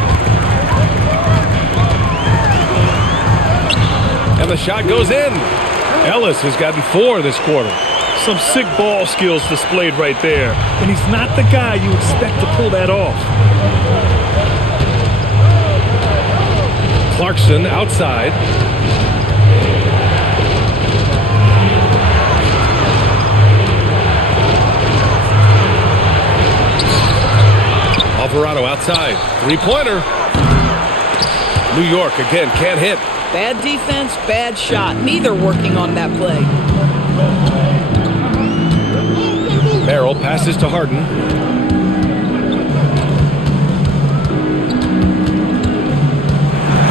And the shot goes in. Ellis has gotten 4 this quarter. Some sick ball skills displayed right there. And he's not the guy you expect to pull that off. Clarkson outside. Alvarado outside. Three-pointer. New York again can't hit. Bad defense, bad shot. Neither working on that play. Merrill passes to Harden.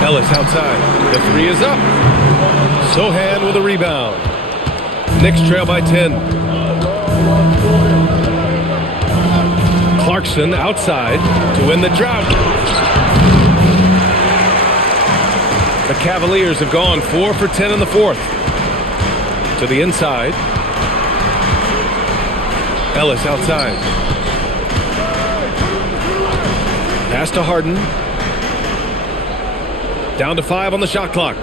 Ellis outside. The three is up. Sohan with a rebound. Knicks trail by 10. Clarkson outside to win the drought. The Cavaliers have gone 4 for 10 in the fourth. To the inside. Ellis outside. Pass to Harden. Down to 5 on the shot clock.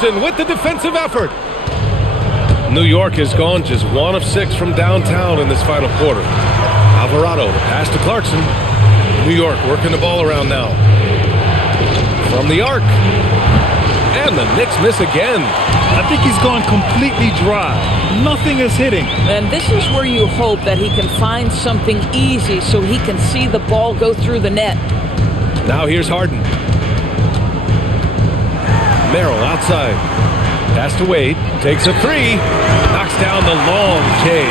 Clarkson with the defensive effort. New York has gone just 1 of 6 from downtown in this final quarter. Alvarado, the pass to Clarkson. New York working the ball around now. From the arc. And the Knicks miss again. I think he's gone completely dry. Nothing is hitting. And this is where you hope that he can find something easy so he can see the ball go through the net. Now here's Harden. Merrill outside. Pass to Wade. Takes a 3. Knocks down the long J.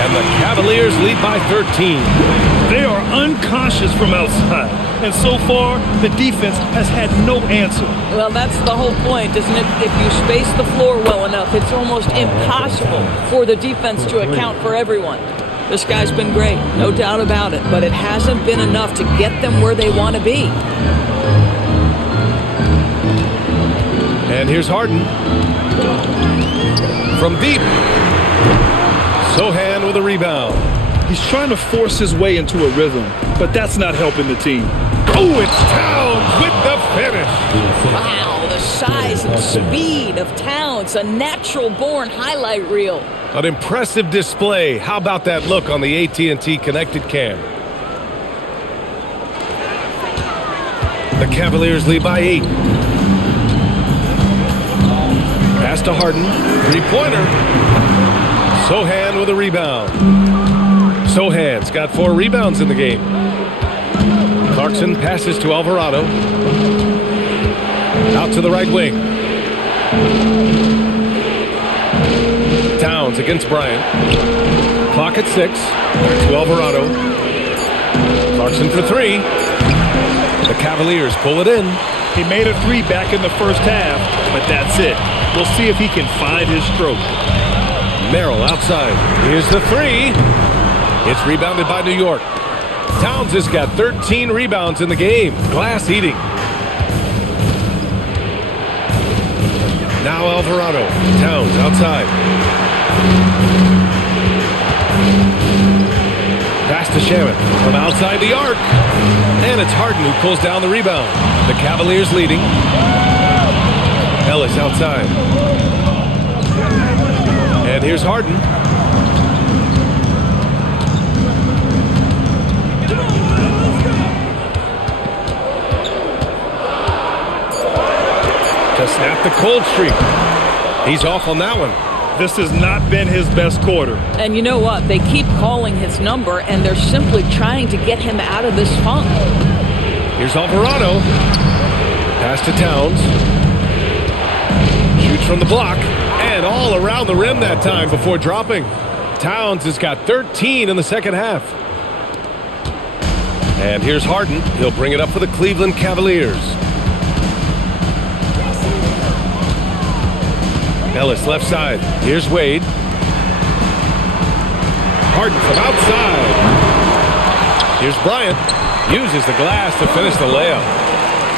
And the Cavaliers lead by 13. They are unconscious from outside. And so far, the defense has had no answer. Well, that's the whole point, isn't it? If you space the floor well enough, it's almost impossible for the defense to account for everyone. This guy's been great, no doubt about it, but it hasn't been enough to get them where they want to be. And here's Harden. From deep. Sohan with a rebound. He's trying to force his way into a rhythm, but that's not helping the team. Oh, it's Towns with the finish. Wow, the size and speed of Towns, a natural-born highlight reel. An impressive display. How about that look on the AT&T connected cam? The Cavaliers lead by 8. Pass to Harden. 3-pointer. Sohan with a rebound. Sohan's got 4 rebounds in the game. Clarkson passes to Alvarado. Out to the right wing. Towns against Bryant. Clock at 6. To Alvarado. Clarkson for 3. The Cavaliers pull it in. He made a 3 back in the first half, but that's it. We'll see if he can find his stroke. Merrill outside. Here's the 3. It's rebounded by New York. Towns has got 13 rebounds in the game. Glass eating. Now Alvarado. Towns outside. Pass to Shaman from outside the arc. And it's Harden who pulls down the rebound. The Cavaliers leading. Ellis outside. And here's Harden. To snap the cold streak. He's off on that one. This has not been his best quarter. And you know what? They keep calling his number, and they're simply trying to get him out of this funk. Here's Alvarado. Pass to Towns. Shoots from the block. And all around the rim that time before dropping. Towns has got 13 in the second half. And here's Harden. He'll bring it up for the Cleveland Cavaliers. Ellis left side. Here's Wade. Harden from outside. Here's Bryant. Uses the glass to finish the layup.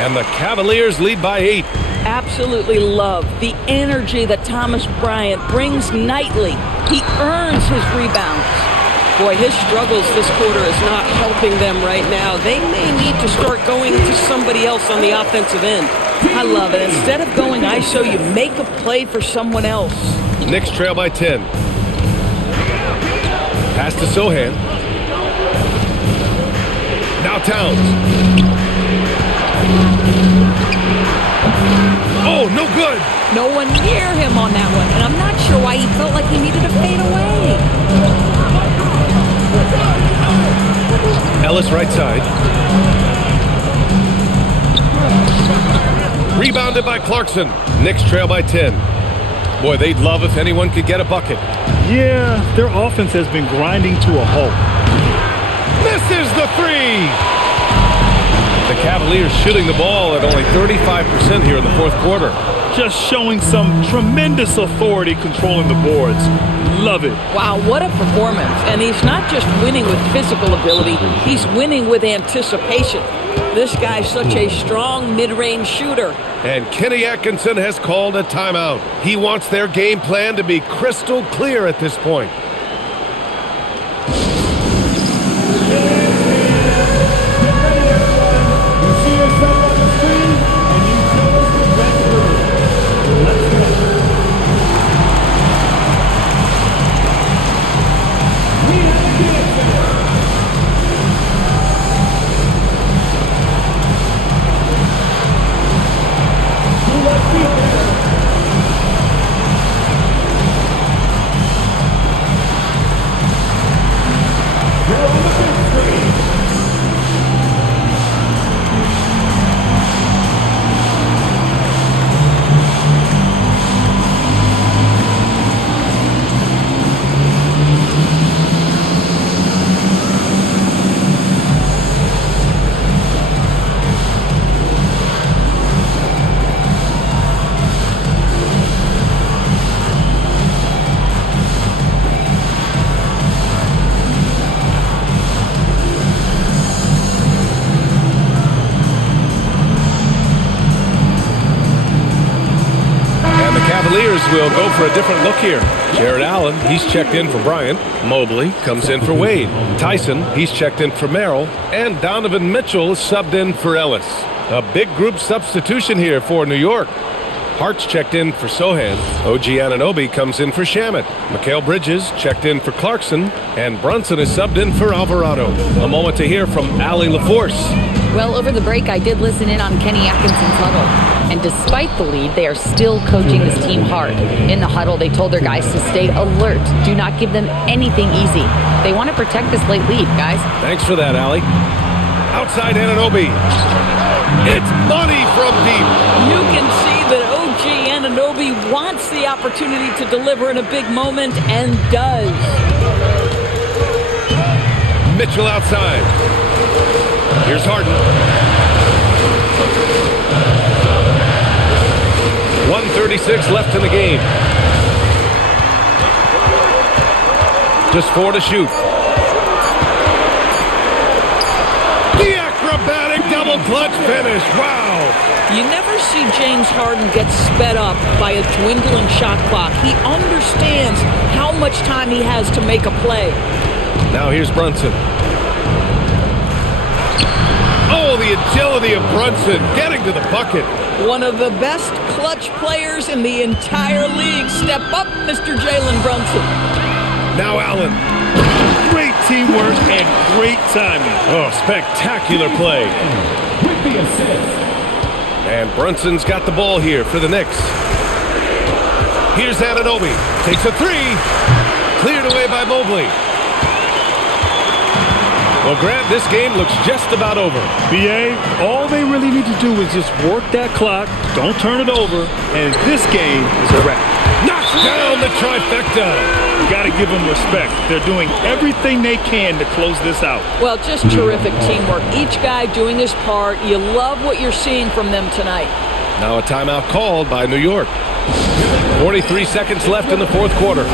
And the Cavaliers lead by 8. Absolutely love the energy that Thomas Bryant brings nightly. He earns his rebounds. Boy, his struggles this quarter is not helping them right now. They may need to start going to somebody else on the offensive end. I love it. Instead of going ISO, you make a play for someone else. Knicks trail by 10. Pass to Sohan. Now Towns. Oh, no good. No one near him on that one, and I'm not sure why he felt like he needed to fade away. Ellis right side. Rebounded by Clarkson. Knicks trail by 10. Boy, they'd love if anyone could get a bucket. Yeah, their offense has been grinding to a halt. Misses the 3. The Cavaliers shooting the ball at only 35% here in the fourth quarter. Just showing some tremendous authority controlling the boards. Love it. Wow, what a performance. And he's not just winning with physical ability, he's winning with anticipation. This guy's such a strong mid-range shooter. And Kenny Atkinson has called a timeout. He wants their game plan to be crystal clear at this point. Cavaliers will go for a different look here. Jared Allen, he's checked in for Bryant. Mobley comes in for Wade. Tyson, he's checked in for Merrill. And Donovan Mitchell is subbed in for Ellis. A big group substitution here for New York. Hart's checked in for Sohan. OG Anunoby comes in for Shamet. Mikal Bridges checked in for Clarkson. And Brunson is subbed in for Alvarado. A moment to hear from Allie LaForce. Well, over the break, I did listen in on Kenny Atkinson's huddle. And despite the lead, they are still coaching this team hard. In the huddle, they told their guys to stay alert. Do not give them anything easy. They want to protect this late lead, guys. Thanks for that, Allie. Outside Anunoby. It's money from deep. You can see that OG Anunoby wants the opportunity to deliver in a big moment and does. Mitchell outside. Here's Harden. 1:36 left in the game. Just 4 to shoot. The acrobatic double clutch finish. Wow. You never see James Harden get sped up by a dwindling shot clock. He understands how much time he has to make a play. Now here's Brunson. Oh, the agility of Brunson getting to the bucket. One of the best clutch players in the entire league. Step up, Mr. Jalen Brunson. Now Allen. Great teamwork and great timing. Oh, spectacular play. With the assist. And Brunson's got the ball here for the Knicks. Here's Anunoby. Takes a three. Cleared away by Mobley. Well, Grant, this game looks just about over. BA, all they really need to do is just work that clock, don't turn it over, and this game is a wrap. Knocks down the trifecta. You got to give them respect. They're doing everything they can to close this out. Well, just terrific teamwork. Each guy doing his part. You love what you're seeing from them tonight. Now a timeout called by New York. 43 seconds left in the fourth quarter.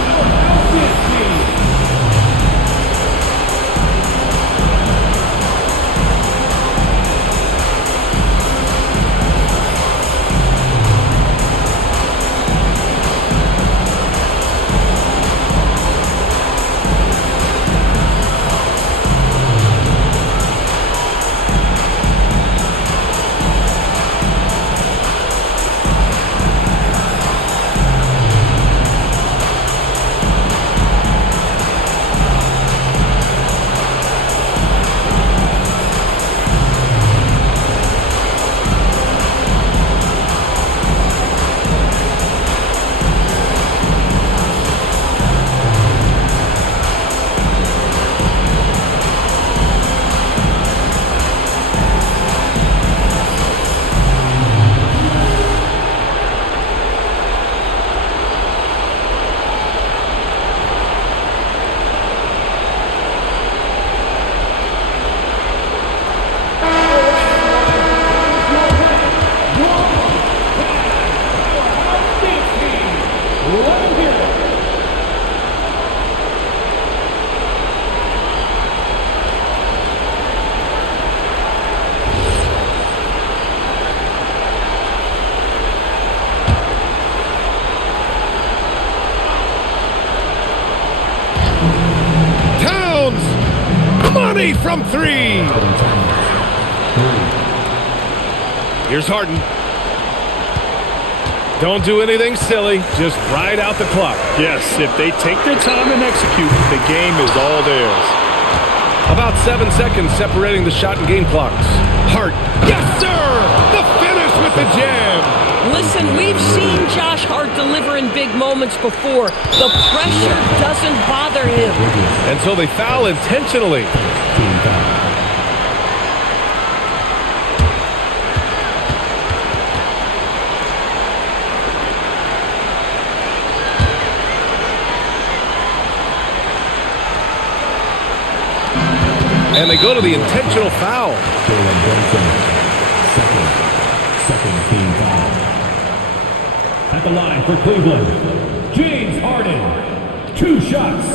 From three. Here's Harden. Don't do anything silly. Just ride out the clock. Yes, if they take their time and execute, the game is all theirs. About 7 seconds separating the shot and game clocks. Hart. Yes, sir! The finish with the jam. Listen, we've seen Josh Hart deliver in big moments before. The pressure doesn't bother him. And so they foul intentionally. And they go to the intentional foul. Jalen Brunson, second team foul. At the line for Cleveland, James Harden, 2 shots.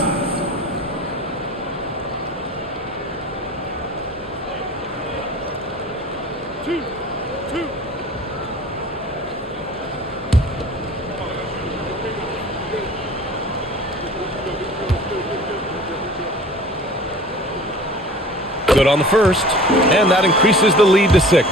Good on the first, and that increases the lead to 6.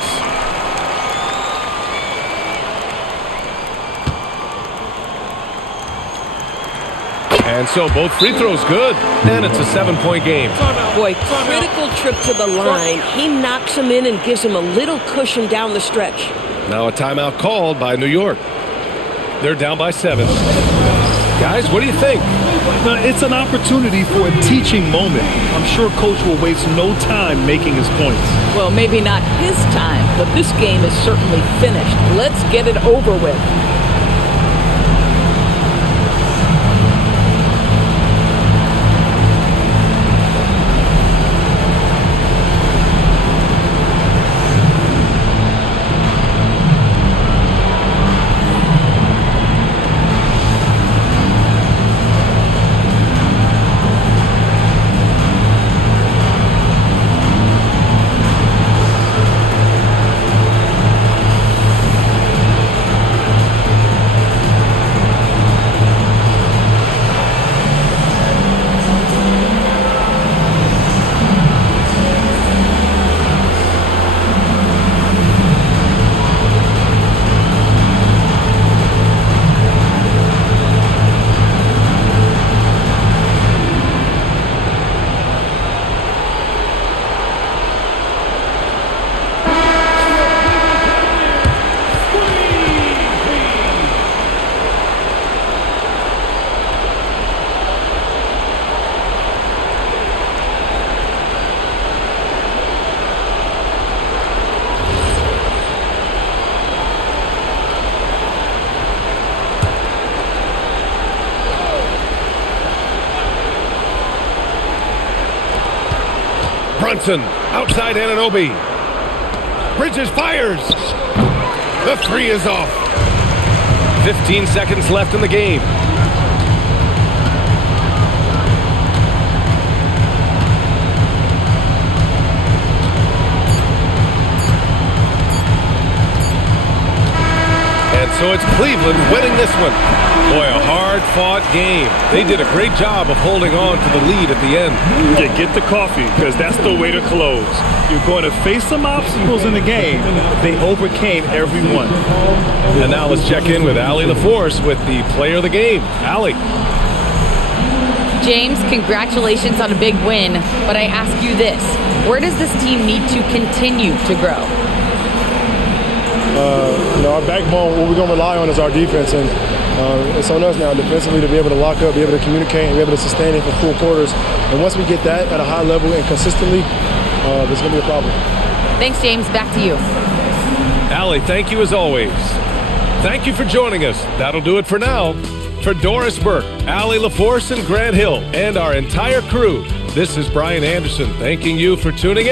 And so both free throws good, and it's a 7-point game. Boy, critical trip to the line. He knocks him in and gives him a little cushion down the stretch. Now a timeout called by New York. They're down by 7. Guys, what do you think? Now, it's an opportunity for a teaching moment. I'm sure Coach will waste no time making his points. Well, maybe not his time, but this game is certainly finished. Let's get it over with. Brunson, outside Anunoby. Bridges fires. The 3 is off. 15 seconds left in the game. And so it's Cleveland winning this one. Boy, a hard-fought game. They did a great job of holding on to the lead at the end. Yeah, get the coffee, because that's the way to close. You're going to face some obstacles in the game. They overcame every one. And now let's check in with Allie LaForce with the player of the game. Allie. James, congratulations on a big win, but I ask you this. Where does this team need to continue to grow? Our backbone, what we're going to rely on is our defense, and it's on us now defensively to be able to lock up, be able to communicate, and be able to sustain it for full quarters. And once we get that at a high level and consistently, there's going to be a problem. Thanks, James. Back to you. Allie, thank you as always. Thank you for joining us. That'll do it for now. For Doris Burke, Allie LaForce, and Grant Hill, and our entire crew, this is Brian Anderson thanking you for tuning in.